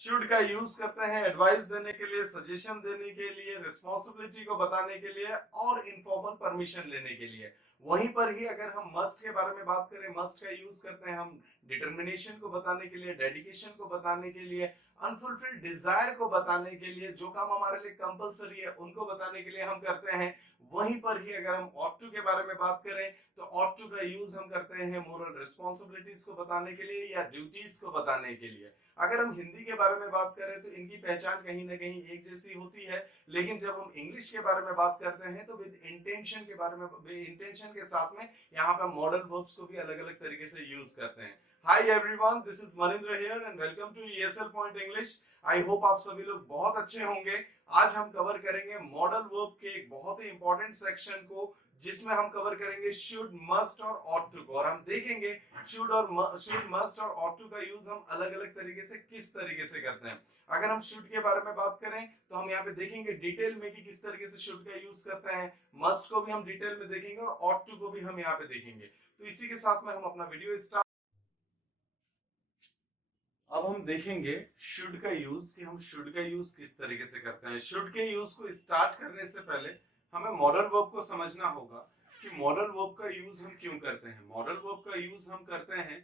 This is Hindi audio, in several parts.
शुड का यूज करते हैं एडवाइस देने के लिए, सजेशन देने के लिए, रिस्पॉन्सिबिलिटी को बताने के लिए और इनफॉर्मल परमिशन लेने के लिए। वहीं पर ही अगर हम मस्ट के बारे में बात करें, मस्ट का यूज करते हैं हम डिटर्मिनेशन को बताने के लिए, डेडिकेशन को बताने के लिए, अनफुलफिल्ड डिजायर को बताने के लिए, जो काम हमारे लिए कंपलसरी है उनको बताने के लिए हम करते हैं। वहीं पर ही अगर हम ऑट टू के बारे में बात करें तो ऑट टू का यूज हम करते हैं मोरल रिस्पॉन्सिबिलिटीज को बताने के लिए या ड्यूटीज को बताने के लिए। अगर हम हिंदी के बारे में बात करें तो इनकी पहचान कहीं ना कहीं एक जैसी होती है, लेकिन जब हम इंग्लिश के बारे में बात करते हैं तो विद इंटेंशन के बारे में, इंटेंशन के साथ में यहाँ पे मॉडल वर्ब्स को भी अलग अलग तरीके से यूज करते हैं। Hi everyone, this is Manindra here and welcome to ESL point English. I hope आप सभी लोग बहुत अच्छे होंगे। आज हम कवर करेंगे मॉडल वर्ब के एक बहुत ही इंपॉर्टेंट सेक्शन को, जिसमें हम कवर करेंगे शुड, मस्ट और ऑट टू को, और हम देखेंगे शुड, मस्ट और ऑट टू का यूज हम अलग अलग तरीके से किस तरीके से करते हैं। अगर हम शुड के बारे में बात करें तो हम यहाँ पे देखेंगे डिटेल में कि किस तरीके से शुड का यूज करते हैं, मस्ट को भी हम डिटेल में देखेंगे और ऑट टू को भी हम यहाँ पे देखेंगे। तो इसी के साथ में हम अपना वीडियो स्टार्ट। अब हम देखेंगे शुड का यूज, कि हम शुड का यूज किस तरीके से करते हैं। शुड के यूज को स्टार्ट करने से पहले हमें मॉडल वर्ब को समझना होगा कि मॉडल वर्ब का यूज हम क्यों करते हैं। मॉडल वर्ब का यूज हम करते हैं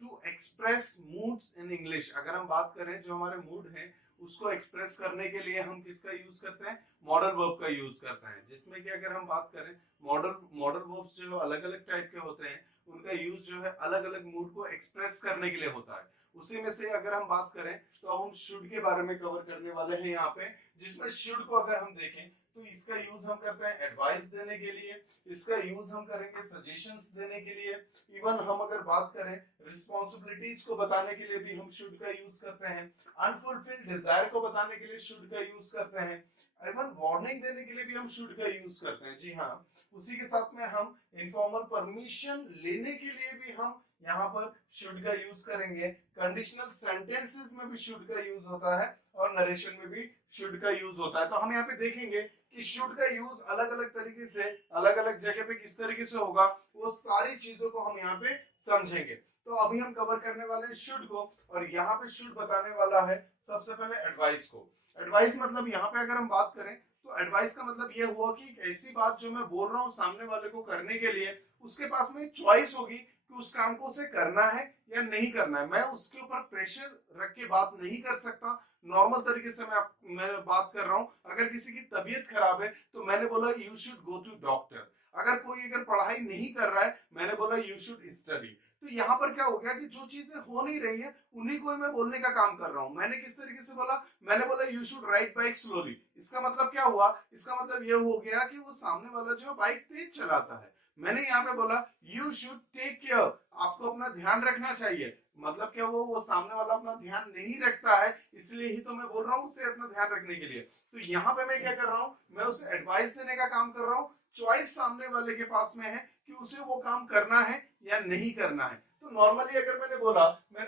to express moods in English. अगर हम बात करें जो हमारे मूड है उसको एक्सप्रेस करने के लिए हम किसका यूज करते हैं, मॉडल वर्ब का यूज करते हैं। जिसमें कि अगर हम बात करें मॉडल मॉडल वर्ब्स जो अलग अलग टाइप के होते हैं, उनका यूज जो है अलग अलग मूड को एक्सप्रेस करने के लिए होता है। उसी में से अगर हम बात करें तो अब हम शुड के बारे में कवर करने वाले हैं यहाँ पे, जिसमें शुड को अगर हम देखें तो इसका यूज हम करते हैं एडवाइस देने के लिए, इसका यूज हम करेंगे सजेशंस देने के लिए। इवन हम अगर बात करें रिस्पॉन्सिबिलिटीज को बताने के लिए भी हम शुड का यूज करते हैं, अनफुलफिल्ड डिजायर को बताने के लिए शुड का यूज करते हैं, इवन वार्निंग देने के लिए भी हम शुड का यूज करते हैं। जी हाँ, उसी के साथ में हम इनफॉर्मल परमिशन लेने के लिए भी हम यहाँ पर शुड का यूज करेंगे। कंडीशनल सेंटेंसेस में भी शुड का यूज होता है और नरेशन में भी शुड का यूज होता है। तो हम यहाँ पे देखेंगे कि शुड का यूज अलग अलग तरीके से अलग अलग जगह पे किस तरीके से होगा, वो सारी चीजों को हम यहाँ पे समझेंगे। तो अभी हम कवर करने वाले हैं शुड को, और यहाँ पे शुड बताने वाला है सबसे पहले एडवाइस को। एडवाइस मतलब यहाँ पे अगर हम बात करें तो एडवाइस का मतलब ये हुआ कि एक ऐसी बात जो मैं बोल रहा हूँ सामने वाले को करने के लिए, उसके पास में चॉइस होगी कि उस काम को उसे करना है या नहीं करना है। मैं उसके ऊपर प्रेशर रख के बात नहीं कर सकता। नॉर्मल तरीके से मैं बात कर रहा हूँ। अगर किसी की तबीयत खराब है तो मैंने बोला you should go to doctor. अगर कोई अगर पढ़ाई नहीं कर रहा है, मैंने बोला यू शुड स्टडी। तो यहाँ पर क्या हो गया कि जो चीजें हो नहीं रही है उन्हीं को मैं बोलने का काम कर रहा हूँ। मैंने किस तरीके से बोला, मैंने बोला you should ride bike slowly. इसका मतलब क्या हुआ, इसका मतलब ये हो गया कि वो सामने वाला जो बाइक तेज चलाता है। मैंने यहाँ पे बोला यू शुड टेक केयर, आपको अपना ध्यान रखना चाहिए। मतलब क्या, वो सामने वाला अपना ध्यान नहीं रखता है, इसलिए ही तो मैं बोल रहा हूँ उसे अपना ध्यान रखने के लिए। तो यहाँ पे मैं क्या कर रहा हूँ, मैं उसे एडवाइस देने का काम कर रहा हूँ। चॉइस सामने वाले के पास में है कि उसे वो काम करना है या नहीं करना है। तो नॉर्मली अगर मैंने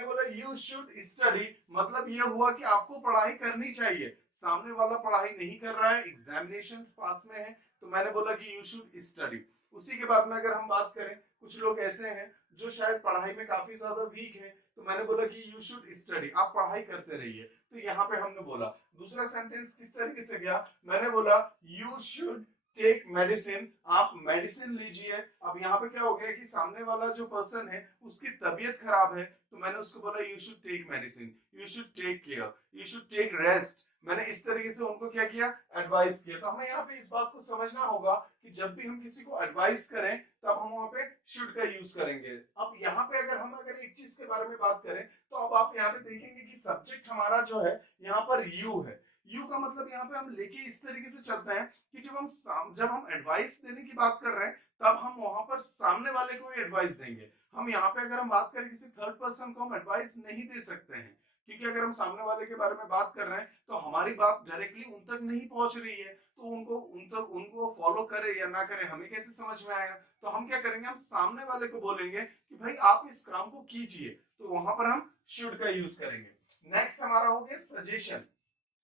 बोला यू शुड स्टडी, मतलब ये हुआ कि आपको पढ़ाई करनी चाहिए। सामने वाला पढ़ाई नहीं कर रहा है, एग्जामिनेशन पास में है, तो मैंने बोला कि यू शुड स्टडी। उसी के बाद में अगर हम बात करें, कुछ लोग ऐसे हैं जो शायद पढ़ाई में काफी ज्यादा वीक है, तो मैंने बोला कि यू शुड स्टडी, आप पढ़ाई करते रहिए। तो यहाँ पे हमने बोला दूसरा सेंटेंस किस तरीके से गया, मैंने बोला यू शुड टेक मेडिसिन, आप मेडिसिन लीजिए। अब यहाँ पे क्या हो गया कि सामने वाला जो पर्सन है उसकी तबीयत खराब है, तो मैंने उसको बोला you should take medicine, you should take care, you should take rest. मैंने इस तरीके से उनको क्या किया, एडवाइस किया। तो हमें यहाँ पे इस बात को समझना होगा कि जब भी हम किसी को एडवाइस करें तब हम वहां पे शुड का यूज करेंगे। अब यहाँ पे अगर एक चीज के बारे में बात करें तो अब आप यहाँ पे देखेंगे कि सब्जेक्ट हमारा जो है यहाँ पर यू है। यू का मतलब यहाँ पे हम लेके इस तरीके से चलते हैं कि जब हम एडवाइस देने की बात कर रहे हैं तब हम वहां पर सामने वाले को ही एडवाइस देंगे। हम यहाँ पे अगर हम बात करें किसी थर्ड पर्सन को हम एडवाइस नहीं दे सकते हैं, क्योंकि अगर हम सामने वाले के बारे में बात कर रहे हैं तो हमारी बात डायरेक्टली उन तक नहीं पहुंच रही है, तो उनको फॉलो करे या ना करे हमें कैसे समझ में आएगा। तो हम क्या करेंगे, हम सामने वाले को बोलेंगे कि भाई आप इस काम को कीजिए, तो वहां पर हम शुड का यूज करेंगे। नेक्स्ट हमारा हो गया सजेशन।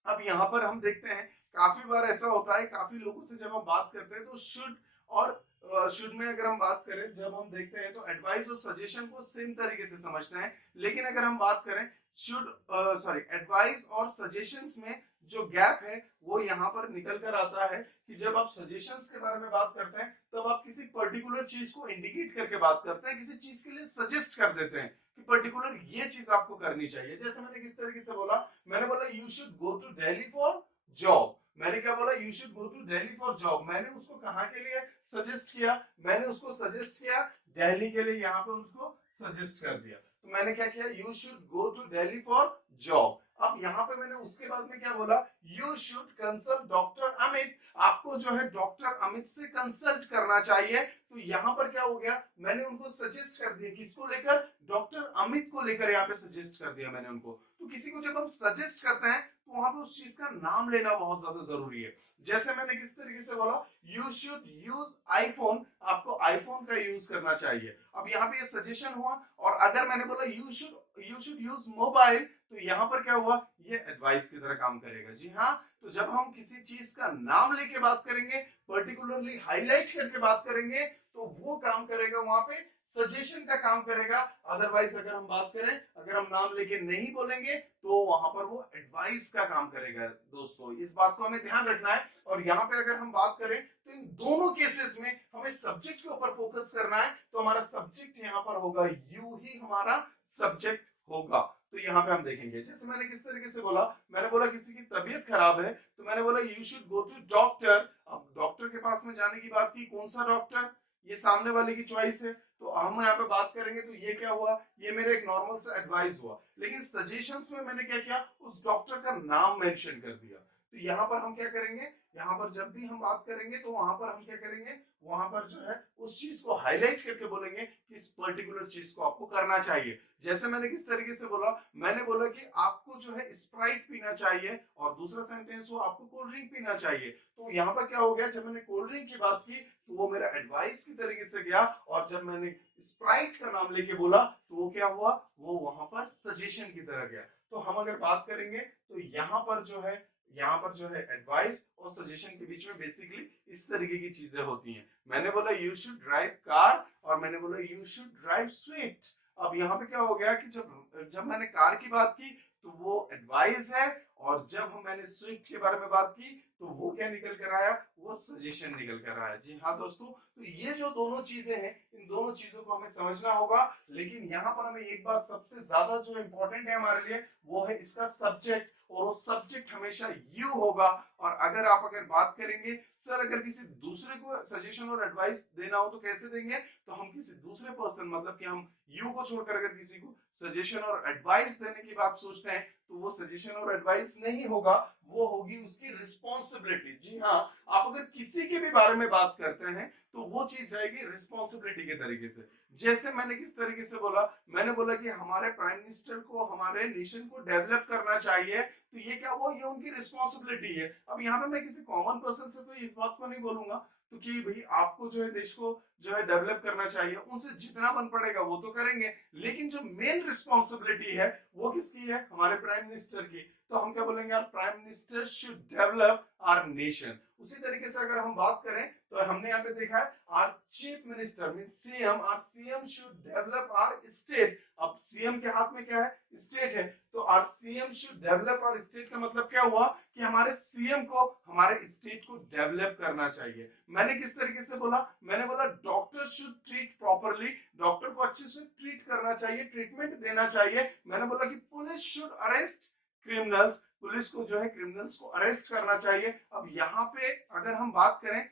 अब यहाँ पर हम देखते हैं काफी बार ऐसा होता है, काफी लोगों से जब हम बात करते हैं तो शुड और शुड में अगर हम बात करें, जब हम देखते हैं तो एडवाइस और सजेशन को सेम तरीके से समझते हैं। लेकिन अगर हम बात करें एडवाइस और सजेशंस में जो गैप है वो यहाँ पर निकल कर आता है कि जब आप सजेशंस के बारे में बात करते हैं तब आप किसी पर्टिकुलर चीज को इंडिकेट करके बात करते हैं, किसी चीज के लिए सजेस्ट कर देते हैं कि पर्टिकुलर ये चीज आपको करनी चाहिए। जैसे मैंने किस तरीके से बोला, मैंने बोला you should go to Delhi for job. मैंने क्या बोला, you should go to Delhi for job. मैंने उसको कहाँ के लिए सजेस्ट किया, मैंने उसको सजेस्ट किया दिल्ली के लिए, यहाँ पे उसको सजेस्ट कर दिया। तो मैंने क्या किया, you should go to Delhi for job. अब यहाँ पे मैंने उसके बाद में क्या बोला, you should consult doctor Amit. आपको जो है डॉक्टर अमित से कंसल्ट करना चाहिए। तो यहाँ पर क्या हो गया, मैंने उनको सजेस्ट कर दिया, किसको लेकर, डॉक्टर अमित को लेकर यहाँ पे सजेस्ट कर दिया मैंने उनको। तो किसी को जब हम सजेस्ट करते हैं तो वहां पे उस चीज का नाम लेना बहुत ज्यादा जरूरी है। जैसे मैंने किस तरीके से बोला, यू शुड यूज आईफोन, आपको आईफोन का यूज करना चाहिए। अब यहाँ पे ये सजेशन हुआ, और अगर मैंने बोला यू शुड यूज मोबाइल, तो यहाँ पर क्या हुआ, ये एडवाइस की तरह काम करेगा। जी हाँ, तो जब हम किसी चीज का नाम लेके बात करेंगे, पर्टिकुलरली हाईलाइट करके बात करेंगे, तो वो काम करेगा, वहां पे सजेशन का काम करेगा। अदरवाइज अगर हम बात करें, अगर हम नाम लेके नहीं बोलेंगे, तो वहां पर वो एडवाइस का काम करेगा। दोस्तों इस बात को हमें ध्यान रखना है। और यहाँ पे अगर हम बात करें तो इन दोनों केसेस में हमें सब्जेक्ट के ऊपर फोकस करना है। तो हमारा सब्जेक्ट यहाँ पर होगा, यू ही हमारा सब्जेक्ट होगा। तो यहाँ पे हम देखेंगे, जैसे मैंने किस तरीके से बोला, मैंने बोला किसी की तबीयत खराब है, तो मैंने बोला you should go to doctor. अब डॉक्टर के पास में जाने की बात की, कौन सा डॉक्टर, ये सामने वाले की चॉइस है। तो हम यहाँ पे बात करेंगे, तो ये क्या हुआ, ये मेरा एक नॉर्मल सा एडवाइस हुआ। लेकिन सजेशंस में मैंने क्या किया, उस डॉक्टर का नाम मेंशन कर दिया। तो यहाँ पर हम क्या करेंगे, यहाँ पर जब भी हम बात करेंगे तो वहां पर हम क्या करेंगे, वहां पर जो है उस चीज को हाईलाइट करके बोलेंगे कि इस पर्टिकुलर चीज को आपको करना चाहिए। जैसे मैंने किस तरीके से बोला, मैंने बोला कि आपको जो है स्प्राइट पीना चाहिए, और दूसरा सेंटेंस हुआ आपको कोल्ड ड्रिंक पीना चाहिए। तो यहाँ पर क्या हो गया, जब मैंने कोल्ड ड्रिंक की बात की तो वो मेरा एडवाइस की तरीके से गया, और जब मैंने स्प्राइट का नाम लेके बोला तो वो क्या हुआ, वो वहां पर सजेशन की तरह गया। तो हम अगर बात करेंगे तो यहाँ पर जो है एडवाइस और सजेशन के बीच में बेसिकली इस तरीके की चीजें होती हैं। मैंने बोला यू शुड ड्राइव कार, और मैंने बोला यू शुड ड्राइव स्विफ्ट। अब यहाँ पे क्या हो गया कि जब मैंने कार की बात की तो वो एडवाइस है, और जब मैंने स्विफ्ट के बारे में बात की तो वो क्या निकल कर आया, वो सजेशन निकल कर आया। जी हाँ दोस्तों, तो ये जो दोनों चीजें हैं, इन दोनों चीजों को हमें समझना होगा। लेकिन यहाँ पर हमें एक बात सबसे ज्यादा जो इम्पोर्टेंट है हमारे लिए, वो है इसका सब्जेक्ट, और वो सब्जेक्ट हमेशा यू होगा। और अगर बात करेंगे, सर अगर किसी दूसरे को सजेशन और एडवाइस देना हो तो कैसे देंगे, तो हम किसी दूसरे पर्सन, मतलब कि हम यू को छोड़कर अगर किसी को सजेशन और एडवाइस देने की बात सोचते हैं, तो वो सजेशन और एडवाइस नहीं होगा, वो होगी उसकी रिस्पॉन्सिबिलिटी। जी हाँ, आप अगर किसी के भी बारे में बात करते हैं तो वो चीज जाएगी रिस्पॉन्सिबिलिटी के तरीके से। जैसे मैंने किस तरीके से बोला, मैंने बोला कि हमारे प्राइम मिनिस्टर को हमारे नेशन को डेवलप करना चाहिए, तो ये क्या हुआ, ये उनकी रिस्पॉन्सिबिलिटी है। अब यहाँ पे मैं किसी कॉमन पर्सन से तो इस बात को नहीं बोलूंगा तो कि भाई आपको जो है देश को जो है डेवलप करना चाहिए, उनसे जितना बन पड़ेगा वो तो करेंगे, लेकिन जो मेन रिस्पॉन्सिबिलिटी है वो किसकी है, हमारे प्राइम मिनिस्टर की। तो हम क्या बोलेंगे, prime minister should develop our nation. उसी तरीके से अगर हम बात करें तो हमने यहाँ पे देखा है our chief minister mean CM, our CM should develop our state. अब सीएम के हाथ में क्या है, स्टेट है, तो our CM should develop our state का मतलब क्या हुआ कि हमारे सीएम को हमारे स्टेट को डेवलप करना चाहिए। मैंने किस तरीके से बोला, मैंने बोला doctor should treat properly, doctor को अच्छे से ट्रीट करना चाहिए, ट्रीटमेंट देना चाहिए। मैंने बोला कि police should arrest criminals, police को जो है क्रिमिनल्स को अरेस्ट करना चाहिए। अब यहाँ पे अगर हम बात करें,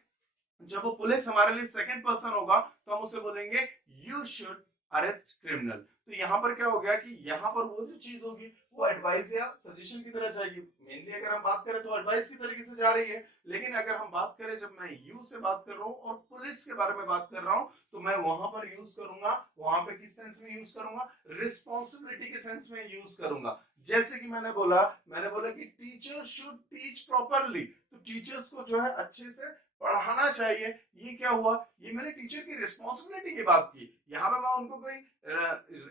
जब वो पुलिस हमारे लिए सेकंड पर्सन होगा तो हम उसे बोलेंगे यू शुड अरेस्ट क्रिमिनल। तो यहाँ पर क्या हो गया कि यहाँ पर वो जो चीज होगी वो एडवाइस या सजेशन की तरह जाएगी। मेनली अगर हम बात करें तो एडवाइस की तरीके से जा रही है, लेकिन अगर हम बात करें जब मैं यू से बात कर रहा हूँ और पुलिस के बारे में बात कर रहा हूँ, तो मैं वहां पर यूज करूंगा, वहां पे किस सेंस में यूज करूंगा, रिस्पॉन्सिबिलिटी के सेंस में यूज करूंगा। जैसे कि मैंने बोला कि टीचर शुड टीच प्रॉपरली, तो टीचर्स को जो है अच्छे से पढ़ाना चाहिए। ये क्या हुआ, ये मैंने टीचर की रिस्पॉन्सिबिलिटी की बात की। यहाँ पे मैं उनको कोई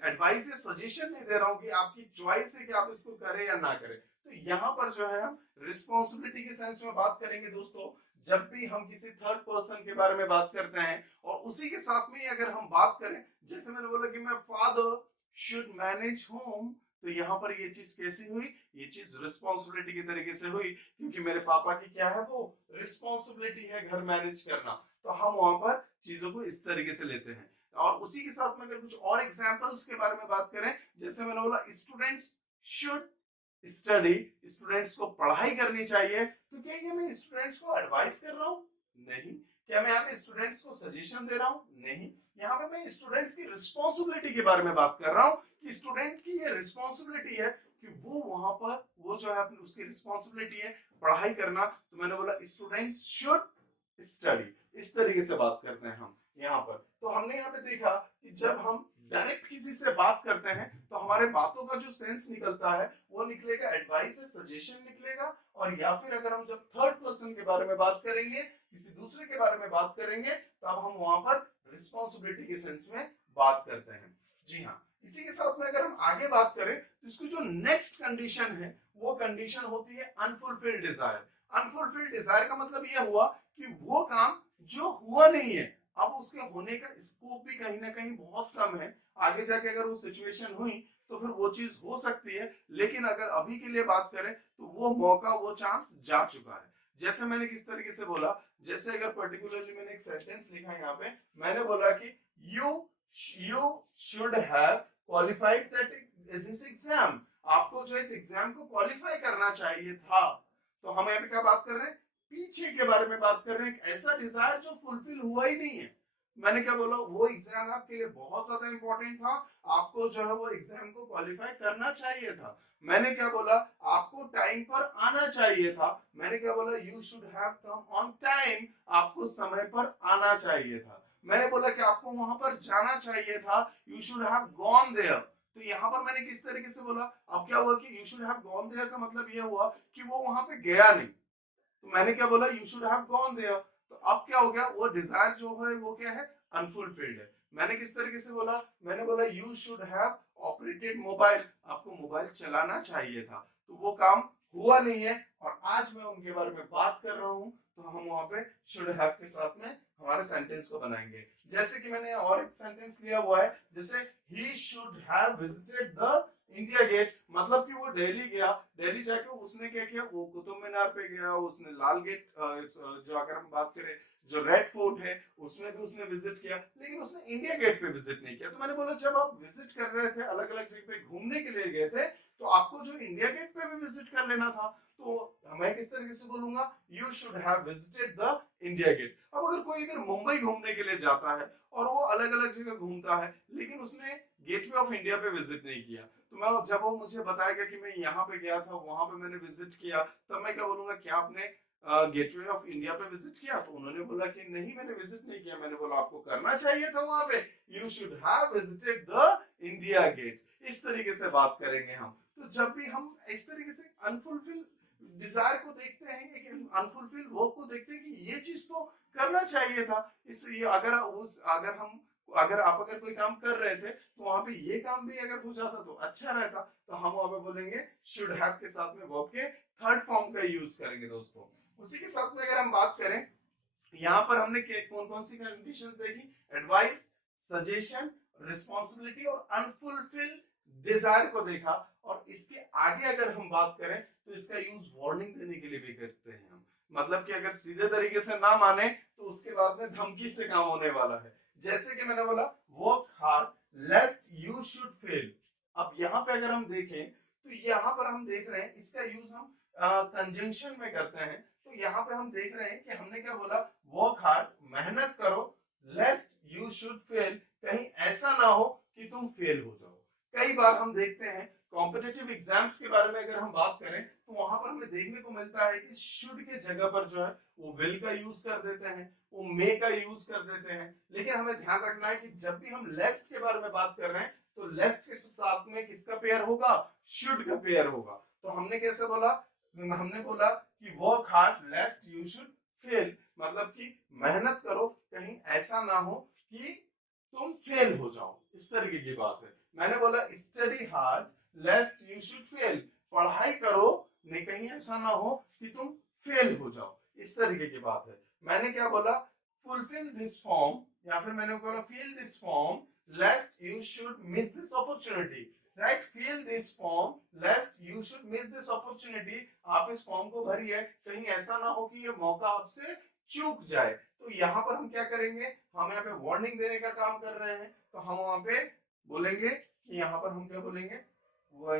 एडवाइस या सजेशन नहीं दे रहा हूँ कि आपकी चॉइस है कि आप इसको करें या ना करें। तो यहाँ पर जो है हम रिस्पॉन्सिबिलिटी के सेंस में बात करेंगे दोस्तों, जब भी हम किसी थर्ड पर्सन के बारे में बात करते हैं। और उसी के साथ में अगर हम बात करें, जैसे मैंने बोला कि मैं फादर शुड मैनेज होम, तो यहाँ पर ये चीज कैसी हुई, ये चीज रिस्पॉन्सिबिलिटी की तरीके से हुई, क्योंकि मेरे पापा की क्या है, वो रिस्पॉन्सिबिलिटी है घर मैनेज करना, तो हम वहां पर चीजों को इस तरीके से लेते हैं। और उसी के साथ में अगर कुछ और एग्जांपल्स के बारे में बात करें, जैसे मैंने बोला स्टूडेंट्स शुड स्टडी, स्टूडेंट्स को पढ़ाई करनी चाहिए, तो क्या ये मैं स्टूडेंट्स को एडवाइस कर रहा हूँ? नहीं। क्या मैं यहाँ पे स्टूडेंट्स को सजेशन दे रहा हूँ? नहीं। यहाँ पे मैं स्टूडेंट्स की रिस्पॉन्सिबिलिटी के बारे में बात कर रहा हूँ कि स्टूडेंट की ये रिस्पॉन्सिबिलिटी है कि वो वहां पर वो जो है उसकी रिस्पॉन्सिबिलिटी है पढ़ाई करना, तो मैंने बोला स्टूडेंट्स शुड स्टडी, इस तरीके से बात करते हैं हम यहाँ पर। तो हमने यहाँ पे देखा कि जब हम डायरेक्ट किसी से बात करते हैं तो हमारे बातों का जो सेंस निकलता है वो निकलेगा एडवाइस है, सजेशन निकलेगा, और या फिर अगर हम जब थर्ड पर्सन के बारे में बात करेंगे, किसी दूसरे के बारे में बात करेंगे, तब हम वहां पर रिस्पॉन्सिबिलिटी के सेंस में बात करते हैं। जी हाँ, इसी के साथ में अगर हम आगे बात करें तो इसकी जो नेक्स्ट कंडीशन है वो कंडीशन होती है अनफुलफिल्ड डिजायर। अनफुलफिल्ड डिजायर का मतलब यह हुआ कि वो काम जो हुआ नहीं है, अब उसके होने का स्कोप भी कहीं ना कहीं बहुत कम है, आगे जाके अगर वो सिचुएशन हुई तो फिर वो चीज हो सकती है, लेकिन अगर अभी के लिए बात करें तो वो मौका, वो चांस जा चुका है। जैसे मैंने किस तरीके से बोला, जैसे अगर पर्टिकुलरली मैंने एक सेंटेंस लिखा यहाँ पे, मैंने बोला कि you should have qualified that this exam, आपको जो इस एग्जाम को क्वालिफाई करना चाहिए था। तो हम यहाँ पे क्या बात कर रहे हैं, पीछे के बारे में बात कर रहे हैं, ऐसा डिजायर जो फुलफिल हुआ ही नहीं है। मैंने क्या बोला, वो एग्जाम आपके लिए बहुत ज्यादा इंपॉर्टेंट था, आपको जो है वो एग्जाम को क्वालिफाई करना चाहिए था। मैंने क्या बोला, आपको टाइम पर आना चाहिए था। मैंने क्या बोला, you should have come on time, आपको समय पर आना चाहिए था। मैंने बोला कि आपको वहां पर जाना चाहिए था, you should have gone there. तो यहाँ पर मैंने किस तरीके से बोला, अब क्या हुआ कि you should have gone there का मतलब यह हुआ कि वो वहां पे गया नहीं, तो मैंने क्या बोला, you should have gone there. तो अब क्या हो गया, वो डिजायर जो है वो क्या है, अनफुलफिल्ड है। मैंने किस तरीके से बोला, मैंने बोला you should have operated mobile, आपको मोबाइल चलाना चाहिए था, तो वो काम हुआ नहीं है, और आज मैं उनके बारे में बात कर रहा हूं, तो हम वहां पे शुड हैव के साथ में हमारे सेंटेंस को बनाएंगे। जैसे कि मैंने और एक सेंटेंस लिया हुआ है, जैसे ही should have visited the India gate, मतलब कि वो दिल्ली गया, दिल्ली जाके उसने क्या किया, वो कुतुब मीनार पे गया, उसने लाल गेट, जो अगर हम बात करें जो रेड फोर्ट है उसमें भी उसने विजिट किया, लेकिन उसने इंडिया गेट पे विजिट नहीं किया। तो मैंने बोला जब आप विजिट कर रहे थे, अलग अलग जगह पे घूमने के लिए गए थे, तो आपको जो इंडिया गेट पे भी विजिट कर लेना था। तो मैं किस तरीके से बोलूंगा, you should have visited the India gate. अब अगर कोई अगर मुंबई घूमने के लिए जाता है और वो अलग अलग जगह घूमता है, लेकिन उसने गेटवे ऑफ इंडिया पे विजिट नहीं किया, तो मैं जब वो मुझे बताएगा कि मैं यहाँ पे गया था, वहां पे मैंने विजिट किया, तब मैं क्या बोलूंगा, क्या आपने गेटवे ऑफ इंडिया पे विजिट किया? तो उन्होंने बोला कि नहीं, मैंने विजिट नहीं किया। मैंने बोला आपको करना चाहिए था वहां पे, you should have visited the India gate. इस तरीके से बात करेंगे हम। तो जब भी हम इस तरीके से अनफुलफिल डिजायर को देखते हैं, एक अनफुलफिल वर्क को देखते हैं कि ये चीज तो करना चाहिए था, इसलिए अगर आप कोई काम कर रहे थे तो वहां पे ये काम भी अगर हो जाता तो अच्छा रहता, तो हम वहां पे बोलेंगे शुड हैव के साथ में वर्ब के थर्ड फॉर्म का यूज करेंगे दोस्तों। उसी के साथ में अगर हम बात करें, यहाँ पर हमने कौन कौन सी कंडीशंस देखी, एडवाइस, सजेशन, रिस्पॉन्सिबिलिटी और अनफुलफिल डिजायर को देखा। और इसके आगे अगर हम बात करें तो इसका यूज वार्निंग देने के लिए भी करते हैं हम, मतलब कि अगर सीधे तरीके से ना माने तो उसके बाद में धमकी से काम होने वाला है। जैसे कि मैंने बोला work hard लेस्ट you should fail. अब यहाँ पे अगर हम देखें तो यहाँ पर हम देख रहे हैं इसका यूज हम कंजंक्शन में करते हैं। तो यहाँ पे हम देख रहे हैं कि हमने क्या बोला, वर्क हार्ड, मेहनत करो, लेस्ट यू शुड फेल, कहीं ऐसा ना हो कि तुम फेल हो जाओ। कई बार हम देखते हैं कॉम्पिटिटिव एग्जाम्स के बारे में अगर हम बात करें तो वहां पर हमें देखने को मिलता है कि शुड के जगह पर जो है वो विल का यूज कर देते हैं, वो मे का यूज कर देते हैं। लेकिन हमें ध्यान रखना है कि जब भी हम लेस्ट के बारे में बात कर रहे हैं तो लेस्ट के साथ में किसका पेयर होगा, शुड का पेयर होगा। तो हमने कैसे बोला, हमने बोला कि work hard लेस्ट you should fail, मतलब कि मेहनत करो, कहीं ऐसा ना हो कि तुम फेल हो जाओ, इस तरीके की बात है। मैंने बोला study hard लेस्ट you should fail, पढ़ाई करो, नहीं कहीं ऐसा ना हो कि तुम फेल हो जाओ, इस तरीके की बात है। मैंने क्या बोला, फुलफिल दिस फॉर्म, या फिर मैंने बोला fill this form lest you should miss this opportunity, right, fill this form lest you should miss this opportunity. आप इस फॉर्म को भरिए, कहीं ऐसा ना हो कि ये मौका आपसे चूक जाए। तो यहाँ पर हम क्या करेंगे, हम यहाँ पे वार्निंग देने का काम कर रहे हैं, तो हम वहां पे बोलेंगे कि यहाँ पर हम क्या बोलेंगे,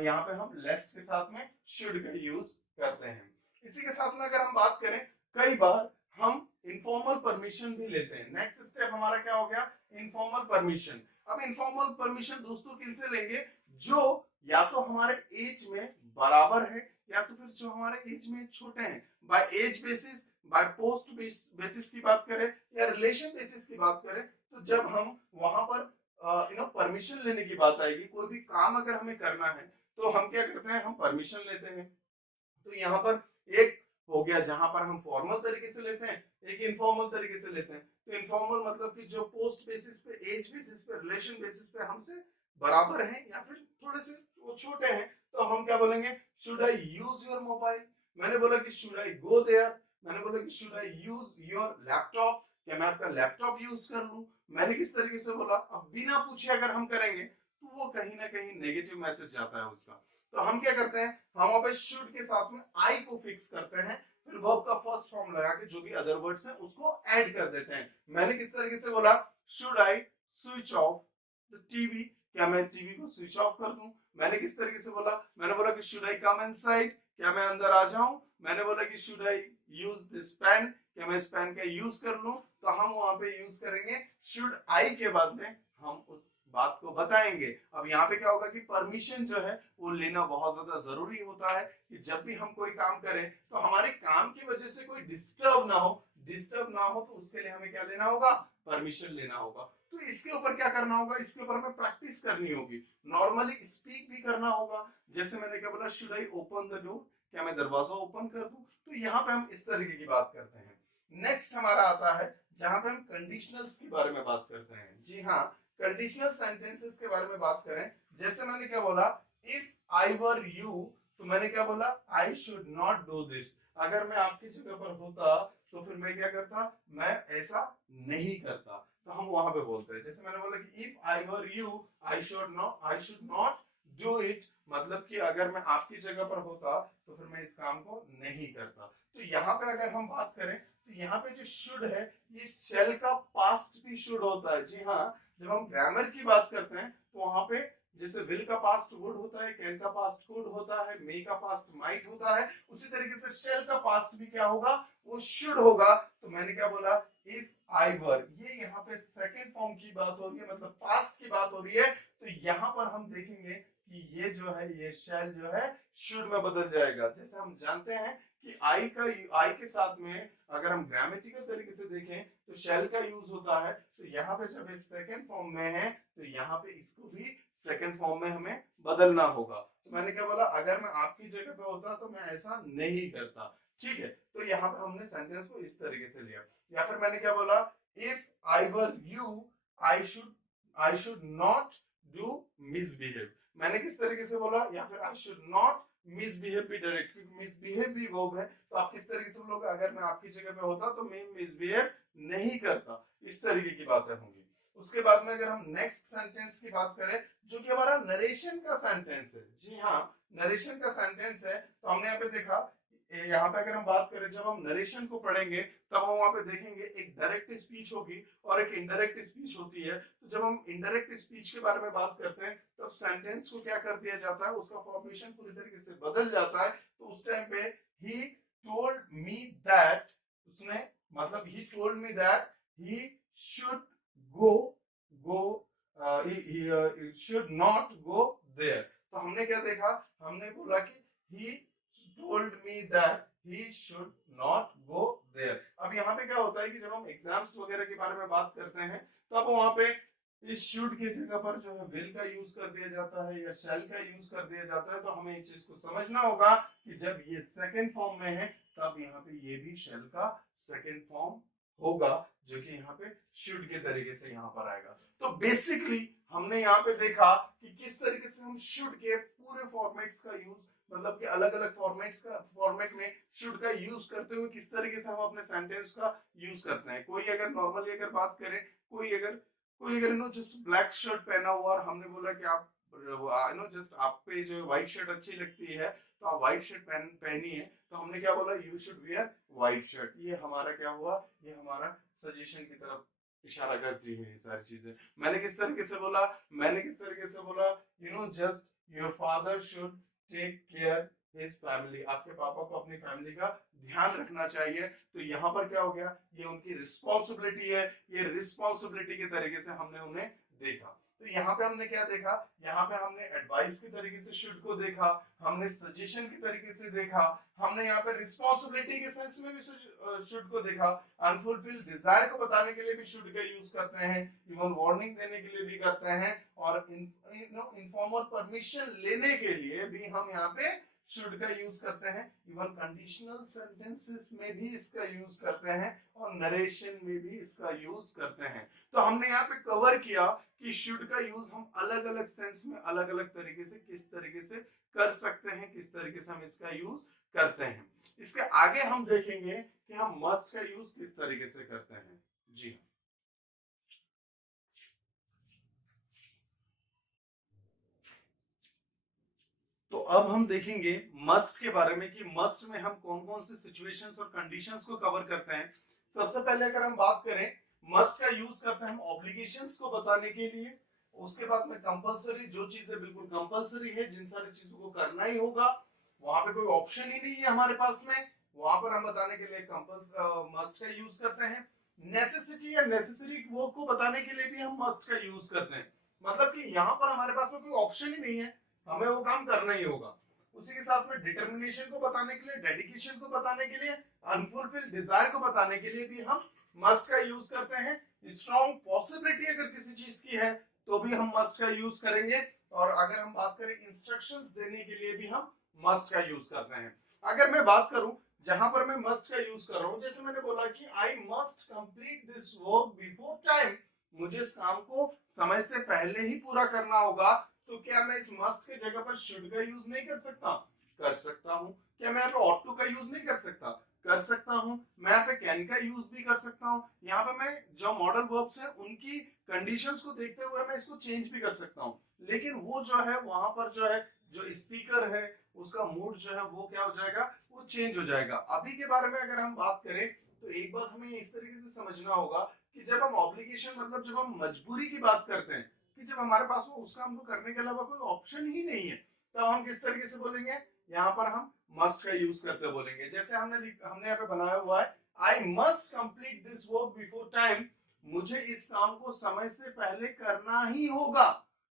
यहाँ पे हम लेस्ट के साथ में शुड का यूज करते हैं। इसी के साथ में अगर हम बात करें, कई बार हम इनफॉर्मल परमिशन भी लेते हैं। नेक्स्ट स्टेप हमारा क्या हो गया, इनफॉर्मल परमिशन। अब इनफॉर्मल परमिशन दोस्तों किनसे लेंगे, जो या तो हमारे एज में बराबर है या तो फिर जो हमारे एज में छोटे हैं। By age basis, by post basis की बात करें या रिलेशन बेसिस की बात करें, तो जब हम वहां पर परमिशन लेने की बात आएगी, कोई भी काम अगर हमें करना है तो हम क्या करते हैं, हम परमिशन लेते हैं। तो यहाँ पर एक हो गया जहां पर हम फॉर्मल तरीके से लेते हैं, एक इनफॉर्मल तरीके से लेते हैं। तो इनफॉर्मल मतलब कि जो पोस्ट बेसिस पे, एज बेसिस पे, रिलेशन बेसिस पे हमसे बराबर हैं या फिर थोड़े से वो छोटे हैं, तो हम क्या बोलेंगे, should I use your mobile. मैंने बोला कि शुड आई गो देयर, मैंने बोला कि should I use your laptop, क्या मैं आपका लैपटॉप यूज कर लूं। मैंने किस तरीके से बोला, अब बिना पूछे अगर हम करेंगे तो वो कहीं ना कहीं नेगेटिव मैसेज जाता है उसका। तो हम क्या करते हैं, हम वहां पे शुड के साथ में आई को फिक्स करते हैं, फिर वर्ब का फर्स्ट फॉर्म लगा के जो भी अदर वर्ड्स हैं उसको ऐड कर देते हैं। मैंने किस तरीके से बोला, should I switch off the TV, क्या मैं टीवी को स्विच ऑफ कर दूं। मैंने किस तरीके से बोला, मैंने बोला कि शुड आई कम इनसाइड, क्या मैं अंदर आ जाऊं। मैंने बोला कि should I use this pen, क्या मैं इस पेन का यूज कर लूं। तो हम वहां पे यूज करेंगे शुड आई के बाद में हम उस बात को बताएंगे। अब यहाँ पे क्या होगा कि परमिशन जो है वो लेना बहुत ज्यादा जरूरी होता है, कि जब भी हम कोई काम करें तो हमारे काम की वजह से कोई डिस्टर्ब ना हो। डिस्टर्ब ना हो तो उसके लिए हमें क्या लेना होगा, परमिशन लेना होगा। तो इसके ऊपर क्या करना होगा, इसके ऊपर हमें प्रैक्टिस करनी होगी, नॉर्मली स्पीक भी करना होगा। जैसे मैंने क्या बोला, should I open the door, क्या मैं दरवाजा ओपन कर दूं। तो यहाँ पे हम इस तरीके की बात करते हैं। नेक्स्ट हमारा आता है जहां पे हम कंडीशनल्स के बारे में बात करते हैं। जी हाँ, कंडीशनल सेंटेंसेस के बारे में बात करें, जैसे मैंने क्या बोला, इफ आई वर यू, तो मैंने क्या बोला, I should not do this. अगर मैं आपकी जगह पर होता तो फिर मैं क्या करता, मैं ऐसा नहीं करता। तो हम वहां पे बोलते हैं, जैसे मैंने बोला कि if I were you I should not do it, मतलब कि अगर मैं आपकी जगह पर होता तो फिर मैं इस काम को नहीं करता। तो यहाँ पे अगर हम बात करें तो यहाँ पे जो शुड है, ये शेल का पास्ट भी शुड होता है। जी हाँ, जब हम ग्रामर की बात करते हैं तो वहां पे जैसे विल का पास्ट वुड होता है, कैन का पास्ट कुड होता है, मे का पास्ट माइट होता है, उसी तरीके से शेल का पास्ट भी क्या होगा, वो शुड होगा। तो मैंने क्या बोला, इफ आई वर, ये यहाँ पे सेकेंड फॉर्म की बात हो रही है, मतलब पास्ट की बात हो रही है। तो यहाँ पर हम देखेंगे कि ये जो है, ये शेल जो है शुड में बदल जाएगा। जैसे हम जानते हैं कि आई के साथ में अगर हम ग्रामेटिकल तरीके से देखें तो शेल का यूज होता है। तो यहाँ पे जब इस सेकंड फॉर्म में है तो यहाँ पे इसको भी सेकंड फॉर्म में हमें बदलना होगा। तो मैंने क्या बोला, अगर मैं आपकी जगह पे होता तो मैं ऐसा नहीं करता। ठीक है, तो यहाँ पे हमने सेंटेंस को इस तरीके से लिया। या फिर मैंने क्या बोला, if I were you I should not do misbehave. मैंने किस तरीके से बोला, या फिर आई शुड नॉट मिसबिहेव भी डायरेक्ट, क्योंकि मिसबिहेव भी वर्ब है। तो आप किस तरीके से बोलोगे, अगर मैं आपकी जगह पे होता तो मैं मिसबिहेव नहीं करता। इस तरीके की बातें होंगी। उसके बाद में अगर हम नेक्स्ट सेंटेंस की बात करें, जो कि हमारा नरेशन का सेंटेंस है। जी हाँ, नरेशन का सेंटेंस है। तो हमने यहाँ पे देखा, यहाँ पे अगर हम बात करें, जब हम नरेशन को पढ़ेंगे तब हम वहां पे देखेंगे एक डायरेक्ट स्पीच होगी और एक इनडायरेक्ट स्पीच होती है। तो जब हम इनडायरेक्ट स्पीच के बारे में बात करते हैं तब सेंटेंस को क्या कर दिया जाता है, उसका फॉर्मेशन पूरी तरीके से बदल जाता है। तो उस टाइम पे ही टोल्ड मी दैट, उसने मतलब he told me that he should go he should not go there। तो हमने क्या देखा, हमने बोला कि he told me that he should not go there। अब यहाँ पे क्या होता है कि जब हम एग्जाम्स वगैरह के बारे में बात करते हैं तो अब वहां पे इस शुड की जगह पर जो है विल का यूज कर दिया जाता है या शैल का यूज कर दिया जाता है। तो हमें इस चीज को समझना होगा कि जब ये सेकंड फॉर्म में है तब यहाँ पे ये भी शैल का सेकंड फॉर्म होगा, जो कि यहाँ पे शुड के तरीके से यहाँ पर आएगा। तो बेसिकली हमने यहाँ पे देखा कि किस तरीके से हम शुड के पूरे फॉर्मेट्स का यूज, मतलब कि अलग अलग फॉर्मेट में शुड का यूज करते हुए किस तरीके से हम अपने सेंटेंस का यूज करते हैं। कोई अगर नॉर्मली अगर बात करें, कोई अगर नो जस्ट ब्लैक शर्ट पहना हुआ और हमने बोला कि आप नो जस्ट आप पे जो व्हाइट शर्ट अच्छी लगती है तो आप व्हाइट शर्ट पहनी है, तो हमने क्या बोला, you should wear white shirt. ये हमारा क्या हुआ, ये हमारा सजेशन की तरफ इशारा करती है ये सारी चीजें। मैंने किस तरीके से बोला, you know just your father should take care his family, आपके पापा को अपनी फैमिली का ध्यान रखना चाहिए। तो यहाँ पर क्या हो गया, ये उनकी रिस्पॉन्सिबिलिटी है, ये रिस्पॉन्सिबिलिटी के तरीके से हमने उन्हें देखा। तो यहाँ पे हमने क्या देखा, यहाँ पे हमने एडवाइस के तरीके से शुड को देखा, हमने सजेशन के तरीके से देखा, हमने यहाँ पे रिस्पॉन्सिबिलिटी के सेंस में भी शुड को देखा, अनफुलफिल्ड डिजायर को बताने के लिए भी शुड का यूज करते हैं, इवन वार्निंग देने के लिए भी करते हैं, और इनफॉर्मल परमिशन लेने के लिए भी हम यहाँ पे शुड का यूज करते हैं, इवन कंडीशनल सेंटेंसेस में भी इसका यूज करते हैं, और नरेशन में भी इसका यूज करते हैं। तो हमने यहाँ पे कवर किया कि शुड का यूज हम अलग अलग सेंस में अलग अलग तरीके से किस तरीके से कर सकते हैं, किस तरीके से हम इसका यूज करते हैं। इसके आगे हम देखेंगे कि हम मस्ट का यूज किस तरीके से करते हैं। जी, तो अब हम देखेंगे मस्ट के बारे में कि मस्ट में हम कौन कौन से सिचुएशंस और कंडीशंस को कवर करते हैं। सबसे पहले अगर हम बात करें, मस्ट का यूज करते हैं हम ऑब्लिगेशंस को बताने के लिए, उसके बाद में कंपलसरी, जो चीजें बिल्कुल कंपलसरी है, जिन सारी चीजों को करना ही होगा, वहां पे कोई ऑप्शन ही नहीं है हमारे पास में, वहां पर हम बताने के लिए मस्ट का यूज करते हैं। नेसेसिटी या नेसेसरी वो को बताने के लिए भी हम मस्ट का यूज करते हैं, मतलब कि यहाँ पर हमारे पास में कोई ऑप्शन ही नहीं है, हमें वो काम करना ही होगा। उसी के साथ में डिटर्मिनेशन को बताने के लिए, डेडिकेशन को बताने के लिए, अनफुलफिल्ड डिजायर को बताने के लिए भी हम मस्ट का यूज करते हैं। स्ट्रॉन्ग पॉसिबिलिटी अगर किसी चीज की है तो भी हम मस्ट का यूज करेंगे, और अगर हम बात करें इंस्ट्रक्शंस देने के लिए भी हम मस्ट का यूज करते हैं। अगर मैं बात करूं जहां पर मैं मस्ट का यूज कर रहा हूं, जैसे मैंने बोला कि I must complete this work before time, मुझे इस काम को समय से पहले ही पूरा करना होगा, तो क्या मैं इस मस्ट के जगह पर शुड का यूज नहीं कर सकता? कर सकता हूं। क्या मैं यहाँ पे ऑट टू का यूज नहीं कर सकता? कर सकता हूं। मैं यहाँ पे कैन का यूज भी कर सकता हूं। यहाँ पे मैं जो मॉडल वर्ब्स हैं उनकी कंडीशंस को देखते हुए मैं इसको चेंज भी कर सकता हूं, लेकिन वो जो है वहां पर जो है जो स्पीकर है उसका मूड जो है वो क्या हो जाएगा, वो चेंज हो जाएगा। अभी के बारे में अगर हम बात करें तो एक बात हमें इस तरीके से समझना होगा कि जब हम ऑब्लिगेशन मतलब जब हम मजबूरी की बात करते हैं कि जब हमारे पास में उस काम को करने के अलावा कोई ऑप्शन ही नहीं है, तो हम किस तरीके से बोलेंगे, यहाँ पर हम मस्ट का यूज करते बोलेंगे। जैसे हमने यहाँ पे बनाया हुआ है, I must complete this work before time, मुझे इस काम को समय से पहले करना ही होगा।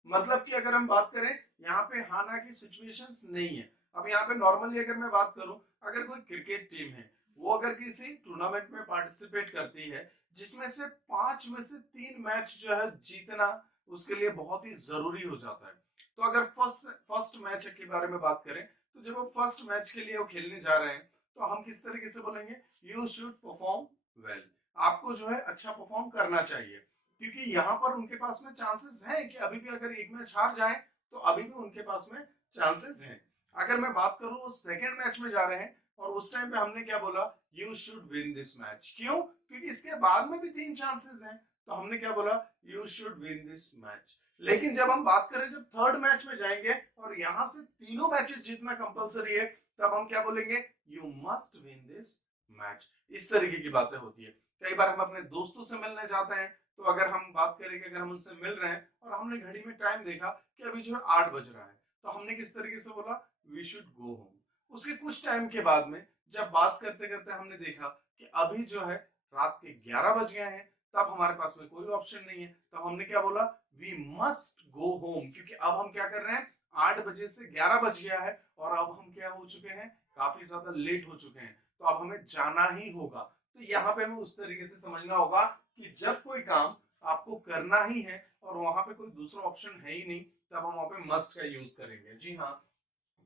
मतलब कि अगर हम बात करें यहाँ पे हाना की सिचुएशंस नहीं है। अब यहाँ पे नॉर्मली अगर मैं बात करूं, अगर कोई क्रिकेट टीम है वो अगर किसी टूर्नामेंट में पार्टिसिपेट करती है जिसमें से 5 में से 3 मैच जो है जीतना उसके लिए बहुत ही जरूरी हो जाता है, तो अगर फर्स्ट मैच के बारे में बात करें तो जब वो फर्स्ट मैच के लिए वो खेलने जा रहे हैं तो हम किस तरीके से बोलेंगे, यू शुड परफॉर्म वेल, आपको जो है अच्छा परफॉर्म करना चाहिए, क्योंकि यहाँ पर उनके पास में चांसेस है कि अभी भी अगर एक मैच हार जाए तो अभी भी उनके पास में चांसेस हैं। अगर मैं बात करूं सेकंड मैच में जा रहे हैं और उस टाइम पे हमने क्या बोला, you should win this match, क्यों? क्योंकि इसके बाद में भी 3 चांसेस हैं, तो हमने क्या बोला, you should win this match. लेकिन जब हम बात करें जब थर्ड मैच में जाएंगे और यहां से तीनों मैचेस जीतना कंपलसरी है, तब हम क्या बोलेंगे, you must win this match. इस तरीके की बातें होती है। कई बार हम अपने दोस्तों से मिलने जाते हैं, तो अगर हम बात करें कि अगर हम उनसे मिल रहे हैं और हमने घड़ी में टाइम देखा कि अभी जो है 8 बज रहा है, तो हमने किस तरीके से बोला, वी शुड गो होम। उसके कुछ टाइम के बाद में जब बात करते करते हमने देखा कि अभी जो है रात के 11 बज गए हैं, तब हमारे पास में कोई ऑप्शन नहीं है, तब हमने क्या बोला, वी मस्ट गो होम, क्योंकि अब हम क्या कर रहे हैं, 8 बजे से 11 बज गया है और अब हम क्या हो चुके हैं, काफी ज्यादा लेट हो चुके हैं, तो अब हमें जाना ही होगा। तो यहाँ पे हमें उस तरीके से समझना होगा कि जब कोई काम आपको करना ही है और वहां पे कोई दूसरा ऑप्शन है ही नहीं, तब हम वहां पे मस्ट का यूज करेंगे। जी हाँ,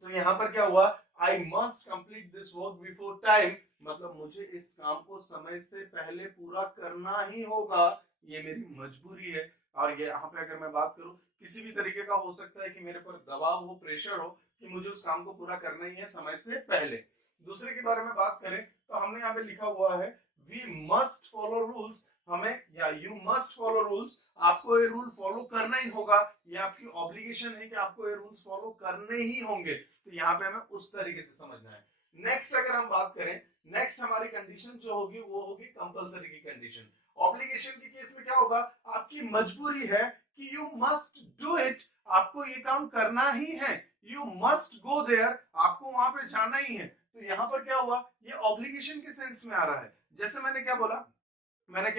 तो यहाँ पर क्या हुआ, I must complete this work before time, मतलब मुझे इस काम को समय से पहले पूरा करना ही होगा, ये मेरी मजबूरी है। और ये यहाँ पे अगर मैं बात करूं, किसी भी तरीके का हो सकता है कि मेरे पर दबाव हो, प्रेशर हो कि मुझे उस काम को पूरा करना ही है समय से पहले। दूसरे के बारे में बात करें तो हमने यहाँ पे लिखा हुआ है वी मस्ट फॉलो रूल्स, हमें या यू मस्ट फॉलो रूल्स, आपको ये रूल फॉलो करना ही होगा, ये आपकी ऑब्लिगेशन है कि आपको ये रूल्स फॉलो करने ही होंगे। तो यहाँ पे हमें उस तरीके से समझना है। नेक्स्ट अगर हम बात करें, नेक्स्ट हमारी कंडीशन जो होगी वो होगी कंपलसरी की कंडीशन। ऑब्लिगेशन के केस में क्या होगा, आपकी मजबूरी है कि यू मस्ट डू इट, आपको ये काम करना ही है, यू मस्ट गो देयर, आपको वहां पे जाना ही है। तो यहाँ पर क्या हुआ, ये ऑब्लिगेशन के सेंस में आ रहा है। जैसे मैंने क्या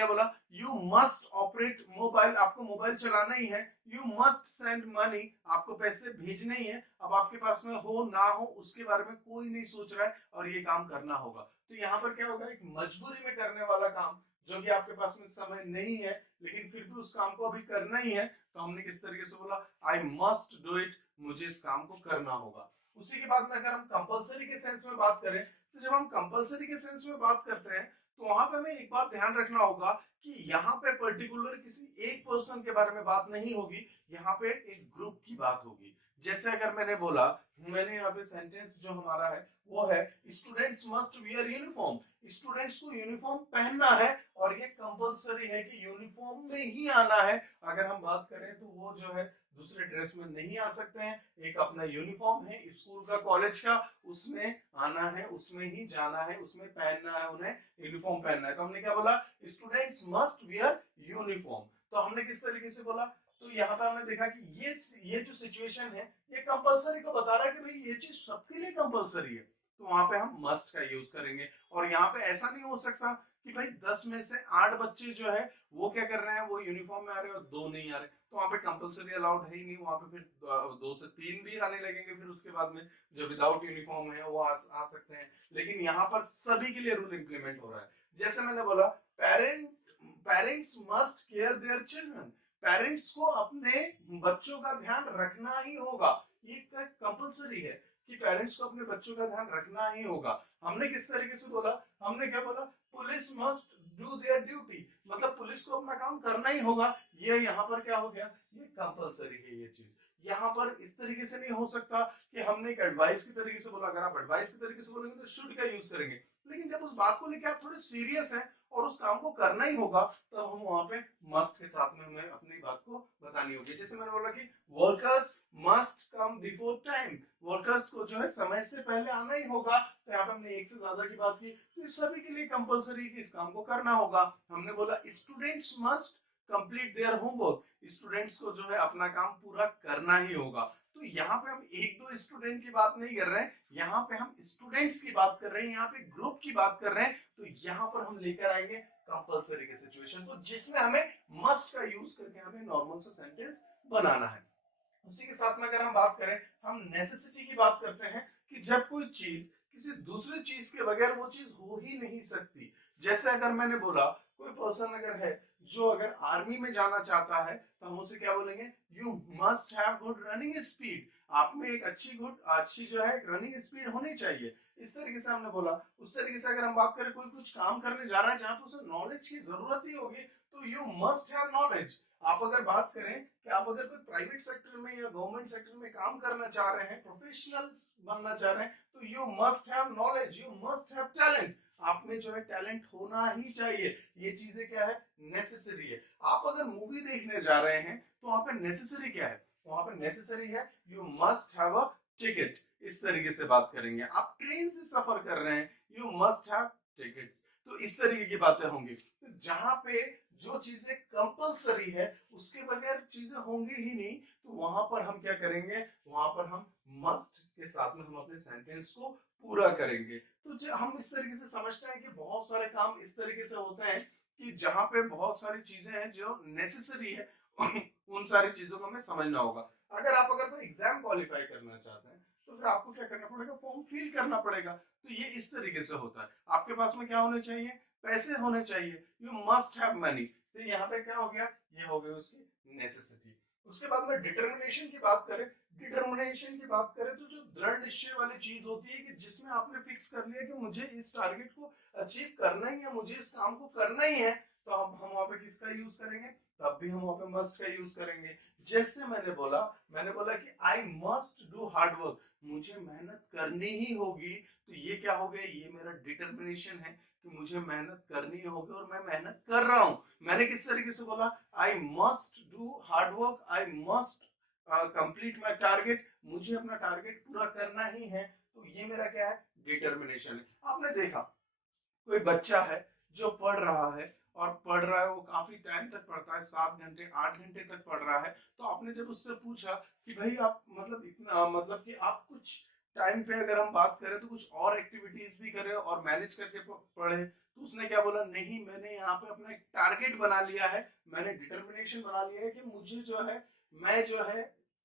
बोला, यू मस्ट ऑपरेट मोबाइल, आपको मोबाइल चलाना ही है, यू मस्ट सेंड मनी, आपको पैसे भेजने ही है। अब आपके पास में हो ना हो उसके बारे में कोई नहीं सोच रहा है और ये काम करना होगा। तो यहाँ पर क्या होगा, एक मजबूरी में करने वाला काम जो कि आपके पास में समय नहीं है लेकिन फिर भी उस काम को अभी करना ही है, तो हमने किस तरीके से बोला, आई मस्ट डू इट, मुझे इस काम को करना होगा। उसी के बाद में अगर हम कंपलसरी के सेंस में बात करें, तो जब हम कंपलसरी के सेंस में बात करते हैं तो वहां पे हमें एक बात ध्यान रखना होगा कि यहाँ पे पर्टिकुलर किसी एक पर्सन के बारे में बात नहीं होगी, यहाँ पे एक ग्रुप की बात होगी। जैसे अगर मैंने यहाँ पे सेंटेंस जो हमारा है वो है students must wear uniform, students को यूनिफॉर्म पहनना है और ये कंपलसरी है कि यूनिफॉर्म में ही आना है। अगर हम बात करें तो वो जो है दूसरे ड्रेस में नहीं आ सकते हैं, एक अपना यूनिफॉर्म है स्कूल का कॉलेज का, उसमें आना है, उसमें ही जाना है, उसमें पहनना है, उन्हें यूनिफॉर्म पहनना है। तो हमने क्या बोला, स्टूडेंट्स मस्ट वियर यूनिफॉर्म। तो हमने किस तरीके से बोला, तो यहाँ पे हमने देखा कि ये जो सिचुएशन है ये कंपलसरी को बता रहा है कि भाई ये चीज सबके लिए कंपलसरी है, तो वहां पे हम मस्ट का यूज करेंगे। और यहाँ पे ऐसा नहीं हो सकता कि भाई 10 में से 8 बच्चे जो है वो क्या कर रहे हैं, वो यूनिफॉर्म में आ रहे हैं और 2 नहीं आ रहे, तो वहां पे कंपलसरी अलाउड है ही नहीं। वहां पे फिर 2 से 3 भी आने लगेंगे, फिर उसके बाद में जो विदाउट यूनिफॉर्म है वो आ सकते हैं। लेकिन यहाँ पर सभी के लिए रूल इंप्लीमेंट हो रहा है। जैसे मैंने बोला, parents must care their children, parents को अपने बच्चों का ध्यान रखना ही होगा, ये कंपलसरी है कि पेरेंट्स को अपने बच्चों का ध्यान रखना ही होगा। हमने किस तरीके से बोला, हमने क्या बोला, police must do their duty, मतलब पुलिस को अपना काम करना ही होगा। ये यहाँ पर क्या हो गया, ये कंपलसरी है ये चीज। यहाँ पर इस तरीके से नहीं हो सकता कि हमने एक एडवाइस की तरीके से बोला। अगर आप एडवाइस की तरीके से बोलेंगे तो शुड का यूज करेंगे, लेकिन जब उस बात को लेकर आप थोड़े सीरियस हैं और उस काम को करना ही होगा, तब हम वहां पे मस्ट के साथ में हमें अपनी बात को बतानी होगी। जैसे मैंने बोला कि workers must come before time, workers को जो है समय से पहले आना ही होगा। तो यहाँ पे हमने एक से ज्यादा की बात की, तो इस सभी के लिए कंपलसरी कि इस काम को करना होगा। हमने बोला students must complete their homework, students को जो है अपना काम पूरा करना ही होगा। तो यहाँ पे हम एक दो स्टूडेंट की बात नहीं कर रहे हैं, यहाँ पे हम स्टूडेंट्स की बात कर रहे हैं, यहाँ पे ग्रुप की बात कर रहे हैं। तो यहाँ पर हम लेकर आएंगे कंपलसरी के सिचुएशन को, जिसमें हमें मस्ट का यूज करके हमें नॉर्मल सा सेंटेंस बनाना है। उसी के साथ में अगर हम बात करें, हम नेसेसिटी की बात करते हैं कि जब कोई चीज किसी दूसरी चीज के बगैर वो चीज हो ही नहीं सकती। जैसे अगर मैंने बोला कोई पर्सन अगर है जो अगर आर्मी में जाना चाहता है, तो हम उसे क्या बोलेंगे, you must have good running speed, आप में एक अच्छी जो है रनिंग स्पीड होनी चाहिए। इस तरीके से हमने बोला। उस तरीके से अगर हम बात करें, कोई कुछ काम करने जा रहा है जहां पर उसे नॉलेज की जरूरत ही होगी, तो यू मस्ट हैव नॉलेज। आप अगर बात करें कि आप अगर कोई प्राइवेट सेक्टर में या गवर्नमेंट सेक्टर में काम करना चाह रहे हैं, प्रोफेशनल बनना चाह रहे हैं, तो you must have knowledge, you must have talent, आप में जो है टैलेंट होना ही चाहिए। ये चीजें क्या है, नेसेसरी है। आप अगर मूवी देखने जा रहे हैं तो वहां पे नेसेसरी क्या है, वहां पे नेसेसरी है you must have a ticket. इस तरीके से बात करेंगे। आप ट्रेन से सफर कर रहे हैं, यू मस्ट हैव टिकट्स। तो इस तरीके की बातें होंगी। तो जहां पे जो चीजें कंपलसरी है उसके बगैर चीजें होंगी ही नहीं, तो वहां पर हम क्या करेंगे, वहां पर हम मस्ट के साथ में हम अपने सेंटेंस को पूरा करेंगे। तो हम इस तरीके से समझते हैं कि बहुत सारे काम इस तरीके से होते हैं कि जहां पे बहुत सारी चीजें हैं जो नेसेसरी है उन सारी चीजों को हमें समझना होगा। अगर कोई एग्जाम क्वालिफाई करना चाहते हैं तो फिर आपको क्या करना पड़ेगा, फॉर्म फिल करना पड़ेगा। तो ये इस तरीके से होता है। आपके पास में क्या होने चाहिए, पैसे होने चाहिए, यू मस्ट हैव मनी। तो यहाँ पे क्या हो गया, ये हो गई उसकी नेसेसिटी। उसके बाद में डिटर्मिनेशन की बात करें, तो जो दृढ़ निश्चय वाली चीज होती है कि जिसमें आपने फिक्स कर लिया कि मुझे इस टारगेट को अचीव करना ही है, मुझे इस काम को करना ही है, तो अब हम वहां पे किसका यूज करेंगे, तब भी हम वहां पे मस्ट का यूज करेंगे। जैसे मैंने बोला कि I must do hard work, मुझे मेहनत करनी ही होगी। तो ये क्या हो गया, ये मेरा डिटर्मिनेशन है कि मुझे मेहनत करनी होगी और मैं मेहनत कर रहा हूं। मैंने किस तरीके से बोला, I must do hard work, I must complete my target, मुझे अपना टारगेट पूरा करना ही है। तो ये मेरा क्या है, डिटर्मिनेशन है। आपने देखा कोई बच्चा है जो पढ़ रहा है और पढ़ रहा है, वो काफी टाइम तक पढ़ता है, 7 घंटे 8 घंटे तक पढ़ रहा है। तो आपने जब उससे पूछा कि भाई आप मतलब इतना मतलब कि आप कुछ टाइम पे अगर हम बात करें तो कुछ और एक्टिविटीज भी करें और मैनेज करके पढ़े, तो उसने क्या बोला, नहीं मैंने यहाँ पे अपना एक टारगेट बना लिया है, मैंने डिटर्मिनेशन बना लिया है कि मुझे जो है, मैं जो है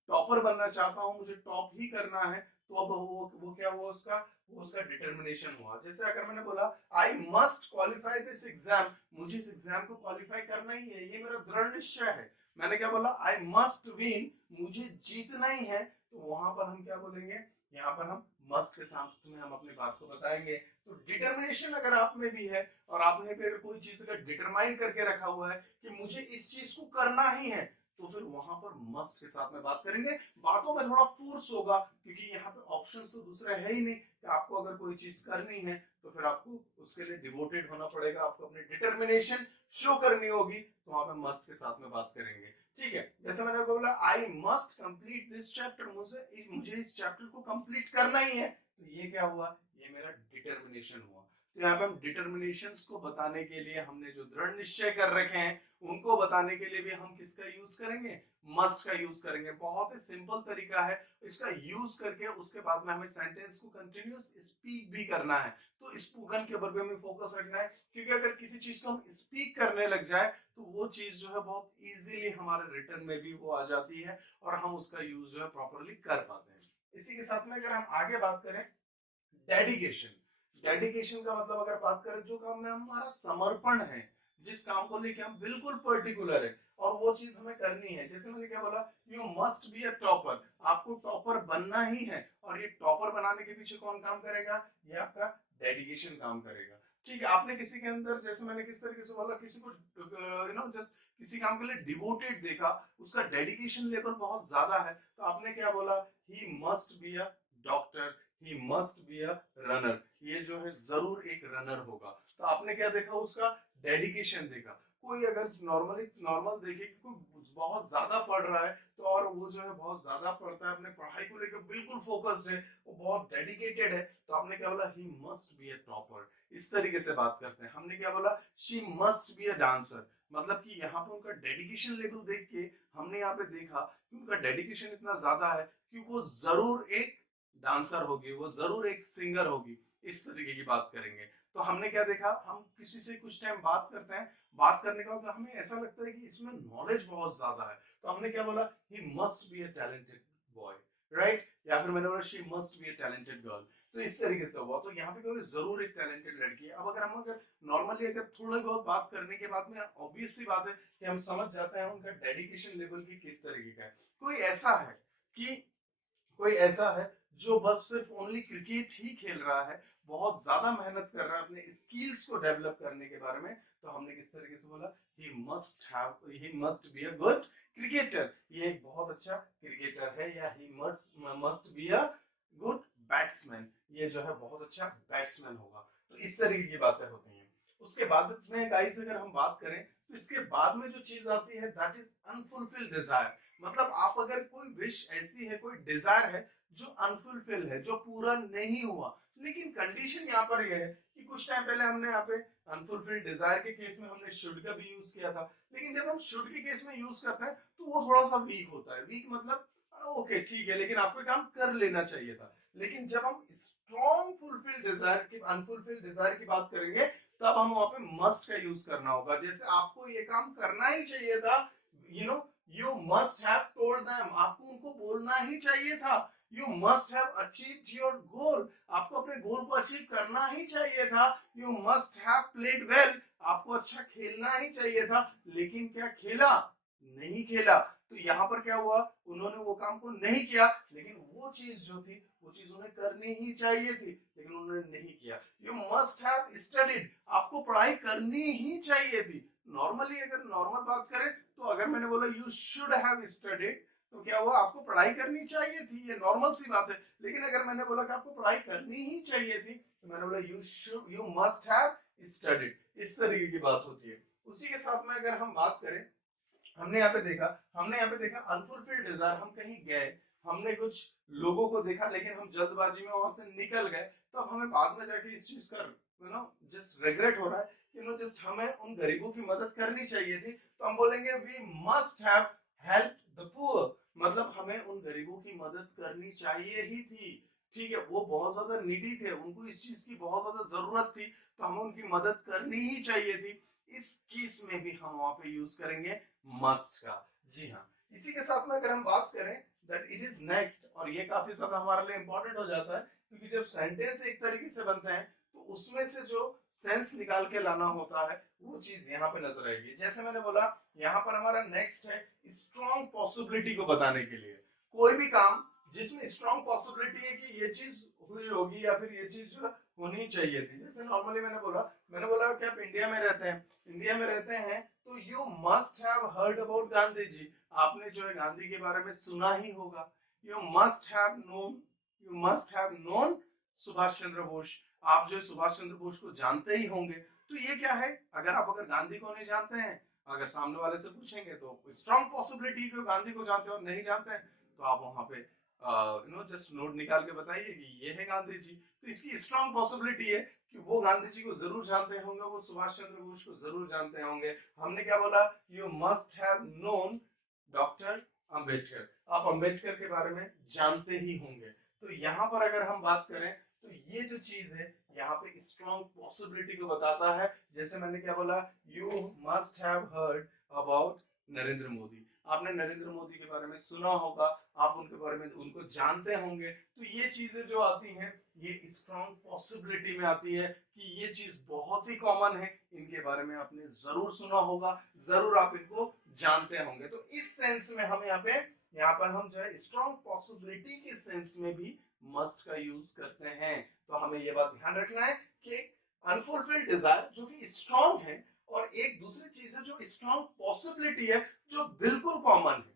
टॉपर बनना चाहता हूँ, मुझे टॉप ही करना है। तो अब वो क्या हुआ उसका, वो उसका डिटर्मिनेशन हुआ। जैसे अगर मैंने बोला I must qualify this exam, मुझे इस एग्जाम को क्वालिफाई करना ही है, ये मेरा दृढ़ निश्चय है। मैंने क्या बोला, आई मस्ट विन, मुझे जीतना ही है। तो वहां पर हम क्या बोलेंगे, यहाँ पर हम मस्ट के साथ में हम अपनी बात को बताएंगे। तो डिटर्मिनेशन अगर आप में भी है और आपने भी अगर कोई चीज अगर डिटरमाइन करके रखा हुआ है कि मुझे इस चीज को करना ही है, तो फिर वहां पर मस्ट के साथ में बात करेंगे। बातों में थोड़ा फोर्स होगा क्योंकि यहाँ पे ऑप्शंस तो दूसरे है ही नहीं कि आपको अगर कोई चीज करनी है तो फिर आपको उसके लिए डिवोटेड होना पड़ेगा, आपको अपनी डिटर्मिनेशन शो करनी होगी। तो वहां पे मस्ट के साथ में बात करेंगे। ठीक है, जैसे मैंने बोला I must complete this chapter, मुझे इस चैप्टर को कंप्लीट करना ही है। तो ये क्या हुआ, ये मेरा डिटर्मिनेशन हुआ। तो यहाँ पे हम डिटर्मिनेशंस को बताने के लिए हमने जो दृढ़ निश्चय कर रखे हैं उनको बताने के लिए भी हम किसका यूज करेंगे, मस्ट का यूज करेंगे। बहुत ही सिंपल तरीका है, इसका यूज करके उसके बाद में हमें सेंटेंस को कंटिन्यूअस स्पीक भी करना है। तो स्पोकन के ऊपर भी हमें फोकस रखना है, क्योंकि अगर किसी चीज को हम स्पीक करने लग जाए तो वो चीज जो है बहुत इजीली हमारे रिटर्न में भी वो आ जाती है और हम उसका यूज जो है प्रॉपरली कर पाते हैं। इसी के साथ में अगर हम आगे बात करें, डेडिकेशन। डेडिकेशन का मतलब अगर बात करें, जो काम में हमारा समर्पण है, जिस काम को लेके हम बिल्कुल पर्टिकुलर है और वो चीज हमें करनी है। जैसे मैंने क्या बोला, you must be a topper, आपको टॉपर बनना ही है। और ये टॉपर बनाने के पीछे कौन काम करेगा, ये आपका डेडिकेशन काम करेगा। ठीक है, आपने किसी के अंदर, जैसे मैंने किस तरीके से बोला, किसी को जस्ट किसी काम के लिए डिवोटेड देखा, उसका डेडिकेशन लेवल बहुत ज्यादा है, तो आपने क्या बोला, he must be a doctor, he must be a runner, ये जो है जरूर एक रनर होगा। तो आपने क्या देखा, उसका डेडिकेशन देखा। कोई अगर नॉर्मल देखे कि कोई बहुत ज्यादा पढ़ रहा है, तो और वो जो है बहुत ज्यादा पढ़ता है, अपने पढ़ाई को लेकर बिल्कुल फोकस्ड है, वो बहुत डेडिकेटेड है, तो आपने क्या बोला, he must be a topper. इस तरीके से बात करते हैं। हमने क्या बोला, she must be a dancer, मतलब कि यहाँ पे उनका डेडिकेशन लेवल देख के हमने यहाँ पे देखा कि उनका डेडिकेशन इतना ज्यादा है कि वो जरूर एक डांसर होगी, वो जरूर एक सिंगर होगी। इस तरीके की बात करेंगे। तो हमने क्या देखा, हम किसी से कुछ टाइम बात करते हैं, बात करने के बाद हमें ऐसा लगता है कि इसमें नॉलेज बहुत ज्यादा है, तो हमने क्या बोला, he must be a talented boy, right. या फिर मैंने बोला, she must be a talented girl. तो इस तरीके से हुआ। तो यहाँ पे कोई जरूर एक टैलेंटेड लड़की है। अब अगर नॉर्मली अगर थोड़ा बहुत बात करने के बाद में ऑब्वियस सी बात है कि हम समझ जाते हैं उनका डेडिकेशन लेवल की किस तरीके का है। कोई ऐसा है कि कोई ऐसा है जो बस सिर्फ ओनली क्रिकेट ही खेल रहा है, बहुत ज्यादा मेहनत कर रहा है अपने स्किल्स को डेवलप करने के बारे में, तो हमने किस तरीके से बोला, he must be a good cricketer, ये एक बहुत अच्छा क्रिकेटर है। या he must be a good batsman, ये जो है बहुत अच्छा बैट्समैन होगा। तो इस तरीके की बातें होती हैं। उसके बाद में गाइस अगर हम बात करें, तो इसके बाद में जो चीज आती है, दैट इज अनफुलफिल्ड डिजायर। मतलब आप अगर कोई विश ऐसी है, कोई डिजायर है जो अनफुलफिल है, जो पूरा नहीं हुआ, लेकिन कंडीशन यहाँ पर यह है कि कुछ टाइम पहले हमने यहाँ पे अनफुलफिल्ड डिजायर के केस में हमने शुड का भी यूज किया था, लेकिन जब हम शुड के केस में यूज करते हैं तो वो थोड़ा सा वीक होता है। वीक मतलब ओके ठीक है, लेकिन आपको काम कर लेना चाहिए था। लेकिन जब हम स्ट्रॉन्ग फुलफिल्ड डिजायर की, अनफुलफिल्ड डिजायर की बात करेंगे, तब हम वहां पे मस्ट का यूज करना होगा। जैसे आपको ये काम करना ही चाहिए था, you must have told them, आपको उनको बोलना ही चाहिए था। You must have achieved your goal, आपको अपने गोल को अचीव करना ही चाहिए था। You must have played well, आपको अच्छा खेलना ही चाहिए था, लेकिन क्या खेला, नहीं खेला। तो यहाँ पर क्या हुआ, उन्होंने वो काम को नहीं किया, लेकिन वो चीज जो थी वो चीज उन्हें करनी ही चाहिए थी, लेकिन उन्होंने नहीं किया। यू मस्ट हैव स्टडीड, आपको पढ़ाई करनी ही चाहिए थी। नॉर्मली अगर नॉर्मल बात करें तो अगर मैंने बोला यू शुड हैव स्टडीड, तो क्या हुआ, आपको पढ़ाई करनी चाहिए थी, ये नॉर्मल सी बात है। लेकिन अगर मैंने बोला कि आपको पढ़ाई करनी ही चाहिए थी, तो मैंने बोला यू मस्ट हैव स्टडीड, इस तरीके की बात होती है। उसी के साथ में अगर हम बात करें, हमने यहाँ पे देखा अनफुलफिल्ड डिजायर, हम कहीं गए, हमने कुछ लोगों को देखा लेकिन हम जल्दबाजी में वहां से निकल गए, तो अब हमें बाद में जाके इस चीज का जस्ट रिग्रेट हो रहा है कि जस्ट हमें उन गरीबों की मदद करनी चाहिए थी। तो हम बोलेंगे we must have help the poor, मतलब हमें उन गरीबों की मदद करनी चाहिए ही थी। ठीक है, वो बहुत ज्यादा नीडी थे, उनको इस चीज की बहुत ज्यादा जरूरत थी, तो हमें उनकी मदद करनी ही चाहिए थी। इस केस में भी हम वहां पे यूज करेंगे मस्ट का। जी हाँ, इसी के साथ में अगर हम बात करें दैट इट इज नेक्स्ट, और ये काफी ज्यादा हमारे लिए इंपॉर्टेंट हो जाता है, क्योंकि जब सेंटेंस एक तरीके से बनते हैं तो उसमें से जो सेंस निकाल के लाना होता है वो चीज यहाँ पे नजर आएगी। जैसे मैंने बोला, यहाँ पर हमारा नेक्स्ट है स्ट्रॉन्ग पॉसिबिलिटी को बताने के लिए। कोई भी काम जिसमें स्ट्रॉन्ग पॉसिबिलिटी है कि ये चीज हुई होगी या फिर ये चीज होनी चाहिए थी। जैसे नॉर्मली मैंने बोला कि आप इंडिया में रहते हैं तो you must have heard about Gandhi ji, आपने जो है गांधी के बारे में सुना ही होगा। You must have known Subhash Chandra Bose, आप जो है सुभाष चंद्र बोस को जानते ही होंगे। तो ये क्या है, अगर गांधी को नहीं जानते हैं, अगर सामने वाले से पूछेंगे तो स्ट्रॉन्ग पॉसिबिलिटी कि गांधी को जानते हो और नहीं जानते हैं, तो आप वहां पे जस्ट नोट निकाल के बताइए कि ये है गांधी जी। तो इसकी स्ट्रॉन्ग पॉसिबिलिटी है कि वो गांधी जी को जरूर जानते होंगे, वो सुभाष चंद्र बोस को जरूर जानते होंगे। हमने क्या बोला, you must have known doctor Ambedkar, आप अंबेडकर के बारे में जानते ही होंगे। तो यहाँ पर अगर हम बात करें तो ये जो चीज है यहाँ पे स्ट्रॉन्ग पॉसिबिलिटी को बताता है। जैसे मैंने क्या बोला, you must have heard about Narendra Modi, आपने नरेंद्र मोदी के बारे में सुना होगा, आप उनके बारे में उनको जानते होंगे। तो ये चीजें जो आती हैं ये स्ट्रॉन्ग पॉसिबिलिटी में आती है कि ये चीज बहुत ही कॉमन है, इनके बारे में आपने जरूर सुना होगा, जरूर आप इनको जानते होंगे। तो इस सेंस में हम यहाँ पर हम जो है स्ट्रॉन्ग पॉसिबिलिटी के सेंस में भी मस्ट का यूज करते हैं। तो हमें ये बात ध्यान रखना है कि अनफुलफिल्ड डिजायर जो कि स्ट्रॉन्ग है, और एक दूसरी चीज है जो स्ट्रॉन्ग पॉसिबिलिटी है जो बिल्कुल कॉमन है।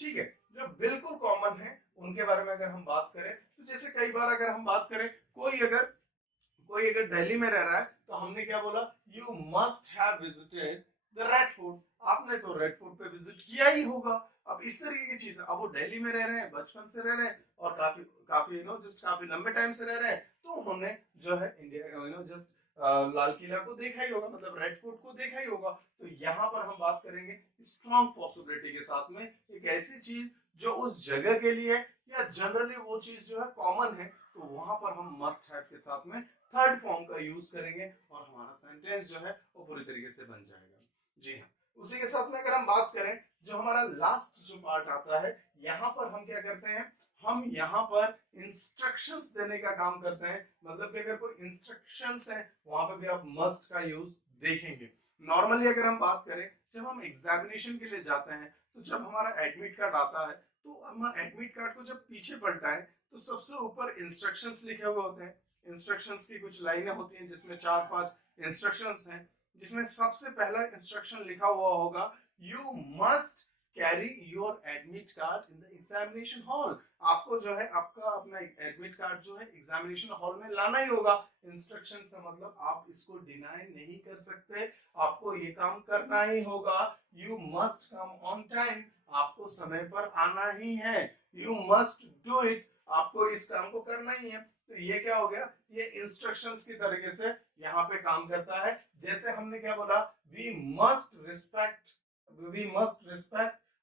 ठीक है, जो बिल्कुल कॉमन है उनके बारे में अगर हम बात करें, तो जैसे कई बार अगर हम बात करें, कोई अगर दिल्ली में रह रहा है तो हमने क्या बोला, you must have visited the red fort, आपने तो रेड फोर्ट पे विजिट किया ही होगा। अब इस तरीके की चीज, अब वो दिल्ली में रह रहे हैं, बचपन से रह रहे हैं और काफी काफी काफी लंबे टाइम से रह रहे हैं, तो उन्होंने जो है इंडिया लाल किला को देखा ही होगा, मतलब रेड फोर्ट को देखा ही होगा। तो यहाँ पर हम बात करेंगे स्ट्रॉन्ग पॉसिबिलिटी के साथ में एक ऐसी चीज जो उस जगह के लिए या जनरली वो चीज जो है कॉमन है, तो वहां पर हम मस्ट हैव के साथ में थर्ड फॉर्म का यूज करेंगे और हमारा सेंटेंस जो है वो पूरी तरीके से बन जाएगा। जी हाँ, उसी के साथ में अगर हम बात करें, जो हमारा लास्ट जो पार्ट आता है, यहाँ पर हम क्या करते हैं, हम यहाँ पर इंस्ट्रक्शंस देने का काम करते हैं। मतलब कि अगर कोई इंस्ट्रक्शंस है वहां पर भी आप मस्ट का यूज देखेंगे। नॉर्मली अगर हम बात करें, जब हम एग्जामिनेशन के लिए जाते हैं तो जब हमारा एडमिट कार्ड आता है, तो हम एडमिट कार्ड को जब पीछे पलटा है तो सबसे ऊपर इंस्ट्रक्शंस लिखे हुए होते हैं। इंस्ट्रक्शंस की कुछ लाइनें होती हैं जिसमें 4-5 इंस्ट्रक्शंस हैं, जिसमें सबसे पहला इंस्ट्रक्शन लिखा हुआ होगा, you must carry your admit card in the examination hall, आपको जो है आपका अपना एडमिट कार्ड जो है एग्जामिनेशन हॉल में लाना ही होगा। इंस्ट्रक्शन से मतलब आप इसको डिनाई नहीं कर सकते, आपको ये काम करना ही होगा। You must come on time, आपको समय पर आना ही है। यू मस्ट डू इट, आपको इस काम को करना ही है। तो ये क्या हो गया, ये इंस्ट्रक्शंस की तरीके से यहाँ पे काम करता है। जैसे हमने क्या बोला, वी मस्ट रिस्पेक्ट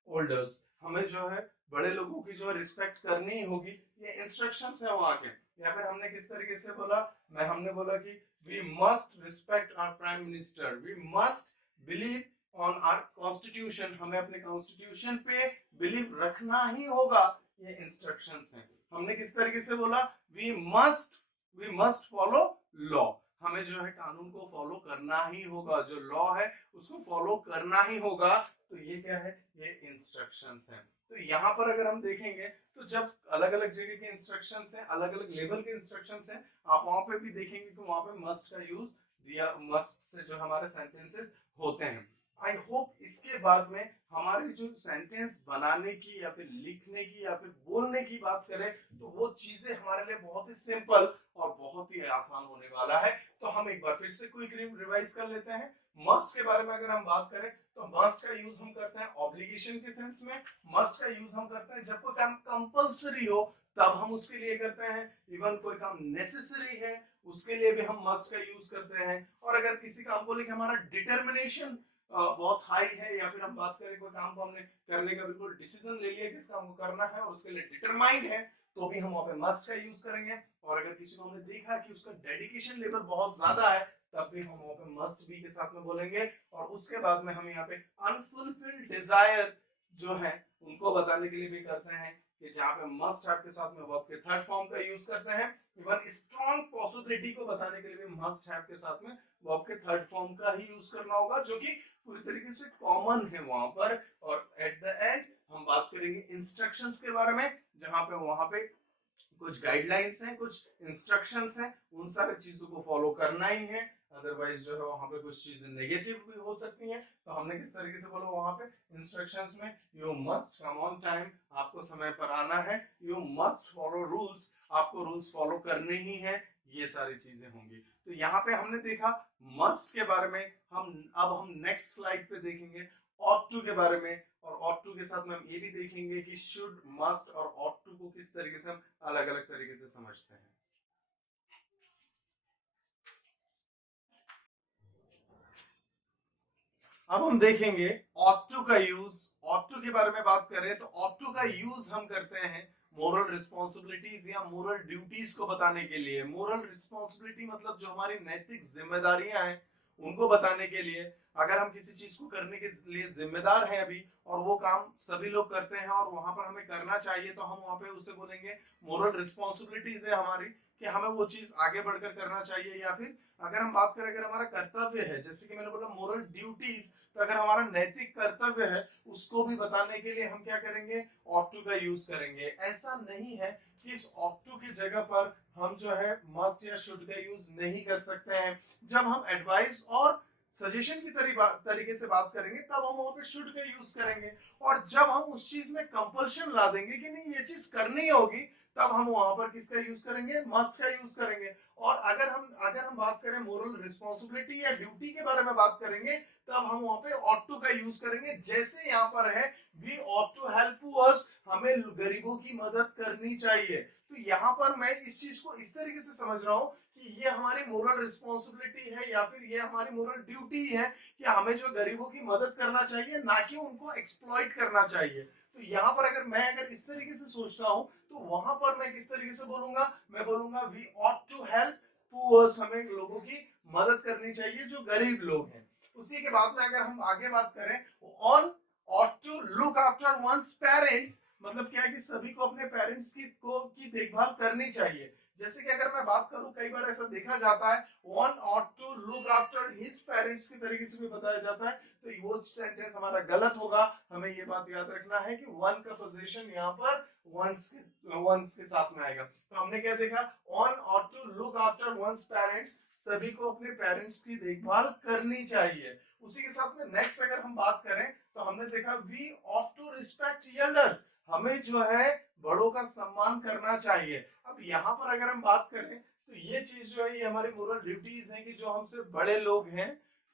ओल्डर्स, हमें जो है बड़े लोगों की जो है रिस्पेक्ट करनी ही होगी, ये इंस्ट्रक्शंस है वहां के। या फिर हमने किस तरीके से बोला, हमने बोला कि we must respect our prime minister, we must believe on our constitution, हमें अपने कॉन्स्टिट्यूशन पे बिलीव रखना ही होगा, ये इंस्ट्रक्शंस हैं। हमने किस तरीके से बोला, वी मस्ट फॉलो लॉ, हमें जो है कानून को फॉलो करना ही होगा, जो लॉ है उसको फॉलो करना ही होगा। तो ये क्या है, ये इंस्ट्रक्शंस हैं। तो यहाँ पर अगर हम देखेंगे तो जब अलग अलग जगह के इंस्ट्रक्शंस हैं, अलग अलग लेवल के इंस्ट्रक्शंस हैं, आप वहां पे भी देखेंगे कि वहां पे मस्ट का यूज दिया, मस्ट से जो हमारे सेंटेंसेस होते हैं। आई होप इसके बाद में हमारी जो सेंटेंस बनाने की या फिर लिखने की या फिर बोलने की बात करें तो वो चीजें हमारे लिए बहुत ही सिंपल और बहुत ही आसान होने वाला है। तो हम एक बार फिर से क्विक रिवाइज कर लेते हैं। मस्ट के बारे में अगर हम बात करें तो मस्ट का यूज हम करते हैं ऑब्लिगेशन के सेंस में। मस्ट का यूज हम करते हैं जब कोई काम कंपलसरी हो तब हम उसके लिए करते हैं। इवन कोई काम नेसेसरी है उसके लिए भी हम मस्ट का यूज करते हैं। और अगर किसी काम को लेकर हमारा डिटर्मिनेशन बहुत हाई है या फिर हम बात करें कोई काम को हमने करने का बिल्कुल डिसीजन ले लिया कि इस काम को करना है और उसके लिए डिटरमाइंड है तो भी हम वहां पे मस्ट का यूज करेंगे। और अगर किसी को हमने देखा कि उसका डेडिकेशन लेवल बहुत ज्यादा है तब भी हम वहां पे मस्ट बी के साथ में बोलेंगे। और उसके बाद में हम यहाँ पे अनफुलफिल्ड डिजायर जो है उनको बताने के लिए भी करते हैं कि जहाँ पे मस्ट हैव के साथ में वर्ब के थर्ड फॉर्म का यूज करते हैं। इवन स्ट्रॉन्ग पॉसिबिलिटी को बताने के लिए भी मस्ट हैव के साथ में वर्ब के थर्ड फॉर्म का ही यूज करना होगा जो कि पूरी तरीके से कॉमन है वहां पर। और एट द एंड हम बात करेंगे इंस्ट्रक्शंस के बारे में जहां पे वहां पे कुछ गाइडलाइंस हैं कुछ इंस्ट्रक्शंस हैं उन सारी चीजों को फॉलो करना ही है। अदरवाइज जो है वहां पे कुछ चीजें नेगेटिव भी हो सकती हैं। तो हमने किस तरीके से बोला वहां पे इंस्ट्रक्शंस में you must come on time, आपको समय पर आना है। यू मस्ट फॉलो रूल्स, आपको रूल्स फॉलो करने ही है। ये सारी चीजें होंगी। तो यहाँ पे हमने देखा मस्ट के बारे में। हम नेक्स्ट स्लाइड पे देखेंगे ought to के बारे में। और ought to के साथ में हम ये भी देखेंगे कि should, must और ought to को किस तरीके से हम अलग अलग तरीके से समझते हैं। अब हम देखेंगे ought to का यूज। ought to के बारे में बात करें तो ought to का यूज हम करते हैं मोरल रिस्पॉन्सिबिलिटीज या मोरल ड्यूटीज को बताने के लिए। मोरल रिस्पॉन्सिबिलिटी मतलब जो हमारी नैतिक जिम्मेदारियां हैं उनको बताने के लिए। अगर हम किसी चीज को करने के लिए जिम्मेदार हैं अभी और वो काम सभी लोग करते हैं और वहां पर हमें करना चाहिए तो हम वहां पे उसे बोलेंगे मोरल रिस्पॉन्सिबिलिटीज है हमारी कि हमें वो चीज आगे बढ़कर करना चाहिए। या फिर अगर हम बात करें अगर हमारा कर्तव्य है, जैसे कि मैंने बोला मोरल ड्यूटीज, तो अगर हमारा नैतिक कर्तव्य है उसको भी बताने के लिए हम क्या करेंगे ought to का यूज करेंगे। ऐसा नहीं है कि इस ought to की जगह पर हम जो है must या should का यूज नहीं कर सकते हैं। जब हम एडवाइस और सजेशन की तरीके से बात करेंगे तब हम वहां पे शुड का यूज करेंगे। और जब हम उस चीज में कंपल्शन ला देंगे कि नहीं ये चीज करनी होगी तब हम वहां पर किसका यूज करेंगे मस्ट का यूज करेंगे। और अगर हम बात करें मोरल रिस्पॉन्सिबिलिटी या ड्यूटी के बारे में बात करेंगे तब हम वहां पे ought to का यूज करेंगे। जैसे यहाँ पर है we ought to help puअर्स, हमें गरीबों की मदद करनी चाहिए। तो यहाँ पर मैं इस चीज को इस तरीके से समझ रहा हूँ कि ये हमारी मोरल रिस्पॉन्सिबिलिटी है या फिर ये हमारी मोरल ड्यूटी है कि हमें जो गरीबों की मदद करना चाहिए ना कि उनको एक्सप्लॉइट करना चाहिए। तो यहाँ पर अगर इस तरीके से सोचता हूँ तो वहां पर मैं किस तरीके से बोलूंगा, मैं बोलूंगा we ought to help poors, हमें लोगों की मदद करनी चाहिए जो गरीब लोग हैं। उसी के बाद में अगर हम आगे बात करें on ought to look after one's parents, मतलब क्या है कि सभी को अपने पेरेंट्स की देखभाल करनी चाहिए। जैसे कि अगर मैं बात करूं कई बार ऐसा देखा जाता है one ought to look after his parents के तरीके से भी बताया जाता है तो वो सेंटेंस हमारा गलत होगा। हमें ये बात याद रखना है कि one का पोजीशन यहाँ पर one's के साथ में आएगा। तो हमने क्या देखा one ought to look after one's parents, सभी को अपने पेरेंट्स की देखभाल करनी चाहिए। उसी के साथ में नेक्स्ट अगर हम बात करें तो हमने देखा we ought to respect elders, हमें जो है बड़ों का सम्मान करना चाहिए। अब यहाँ पर अगर हम बात करें तो ये चीज जो है ये हमारी मोरल ड्यूटीज है कि जो हमसे बड़े लोग हैं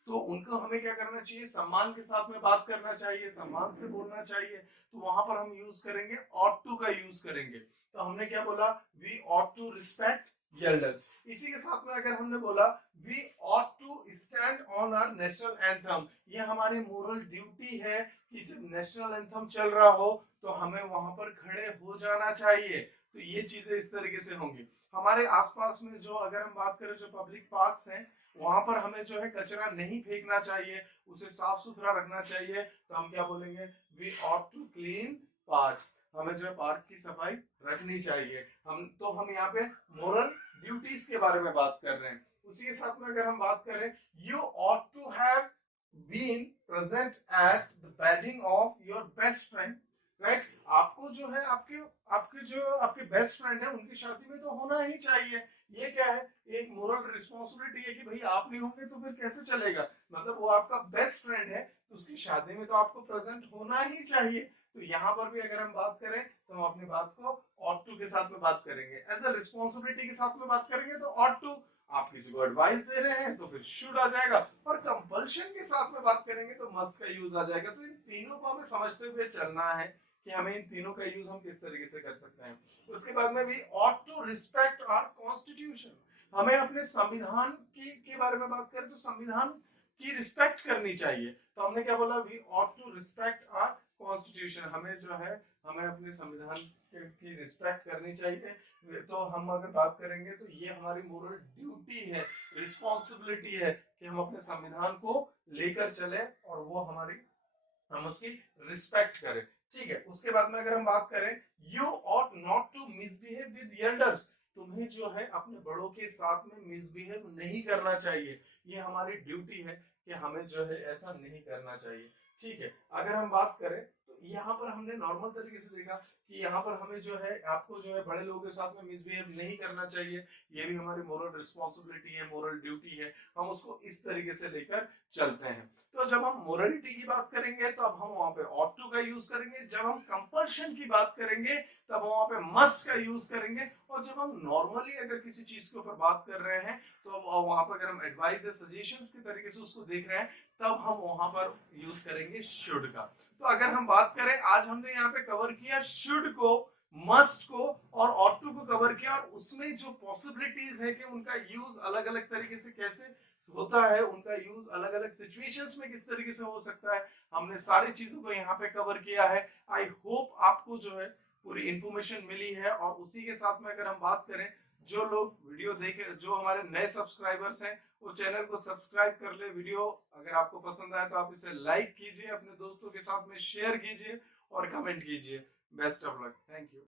तो उनको हमें क्या करना चाहिए सम्मान के साथ में बात करना चाहिए, सम्मान से बोलना चाहिए। तो वहां पर हम यूज करेंगे ought to का यूज करेंगे। तो हमने क्या बोला we ought to respect elders। इसी के साथ में अगर हमने बोला we ought to stand on our national anthem, ये हमारी मोरल ड्यूटी है कि जब नेशनल एंथम चल रहा हो तो हमें वहां पर खड़े हो जाना चाहिए। तो ये चीजें इस तरीके से होंगी। हमारे आसपास में जो अगर हम बात करें जो पब्लिक पार्क्स हैं वहां पर हमें जो है कचरा नहीं फेंकना चाहिए, उसे साफ सुथरा रखना चाहिए। तो हम क्या बोलेंगे we ought to clean parks, हमें जो पार्क की सफाई रखनी चाहिए। हम यहाँ पे मोरल ड्यूटीज के बारे में बात कर रहे हैं। उसी के साथ में अगर हम बात करें you ought to have been present at the wedding of your best friend, right? आपको जो है आपके बेस्ट फ्रेंड है उनकी शादी में तो होना ही चाहिए। ये क्या है एक मोरल मोरल रिस्पॉन्सिबिलिटी है कि भाई आप नहीं होंगे तो फिर कैसे चलेगा, मतलब वो आपका बेस्ट फ्रेंड है तो उसकी शादी में तो आपको प्रेजेंट होना ही चाहिए। तो यहाँ पर भी अगर हम बात करें तो हम अपनी बात को ought to के साथ में बात करेंगे, एज अ रिस्पॉन्सिबिलिटी के साथ में बात करेंगे तो ought to, आप किसी को एडवाइस दे रहे हैं तो फिर शुड आ जाएगा, और कंपल्शन के साथ में बात करेंगे तो मस्ट का यूज आ जाएगा। तो इन तीनों को हमें समझते हुए चलना है कि हमें इन तीनों का यूज हम किस तरीके से कर सकते हैं। उसके बाद में भी ought to respect our constitution, हमें अपने संविधान के बारे में बात करें तो संविधान की रिस्पेक्ट करनी चाहिए। तो हमने क्या बोला, we ought to respect our constitution, हमें जो है हमें अपने संविधान की रिस्पेक्ट करनी चाहिए। तो हम अगर बात करेंगे तो ये हमारी मोरल ड्यूटी है, रिस्पॉन्सिबिलिटी है कि हम अपने संविधान को लेकर चले और वो हमारी, हम उसकी रिस्पेक्ट करें। ठीक है, उसके बाद में अगर हम बात करें, you ought not to misbehave with elders, तुम्हें जो है अपने बड़ों के साथ में मिसबिहेव नहीं करना चाहिए, ये हमारी ड्यूटी है कि हमें जो है ऐसा नहीं करना चाहिए। ठीक है, अगर हम बात करें तो यहाँ पर हमने नॉर्मल तरीके से देखा कि यहाँ पर हमें जो है आपको जो है बड़े लोगों के साथ में मिसबिहेव नहीं करना चाहिए, ये भी हमारी मोरल रिस्पॉन्सिबिलिटी है, मोरल ड्यूटी है, हम उसको इस तरीके से लेकर चलते हैं। तो जब हम मोरलिटी की बात करेंगे तो अब हम वहां पे ought to का यूज करेंगे, जब हम कंपल्शन की बात करेंगे तब हम वहां पे मस्ट का यूज करेंगे, और जब हम नॉर्मली अगर किसी चीज के ऊपर बात कर रहे हैं तो वहां पर अगर हम एडवाइस या सजेशंस के तरीके से उसको देख रहे हैं तब हम वहां पर यूज करेंगे शुड का। तो अगर हम बात करें, आज हमने यहाँ पे कवर किया शुड को, मस्ट को और ought to को कवर किया, और उसमें जो पॉसिबिलिटीज है कि उनका यूज अलग अलग तरीके से कैसे होता है, उनका यूज अलग अलग सिचुएशंस में किस तरीके से हो सकता है, हमने सारी चीजों को यहाँ पे कवर किया है। आई होप आपको जो है पूरी इंफॉर्मेशन मिली है। और उसी के साथ में अगर हम बात करें, जो लोग वीडियो देखे, जो हमारे नए सब्सक्राइबर्स हैं, वो चैनल को सब्सक्राइब कर ले। वीडियो अगर आपको पसंद आए तो आप इसे लाइक कीजिए, अपने दोस्तों के साथ में शेयर कीजिए और कमेंट कीजिए। Best of luck, thank you.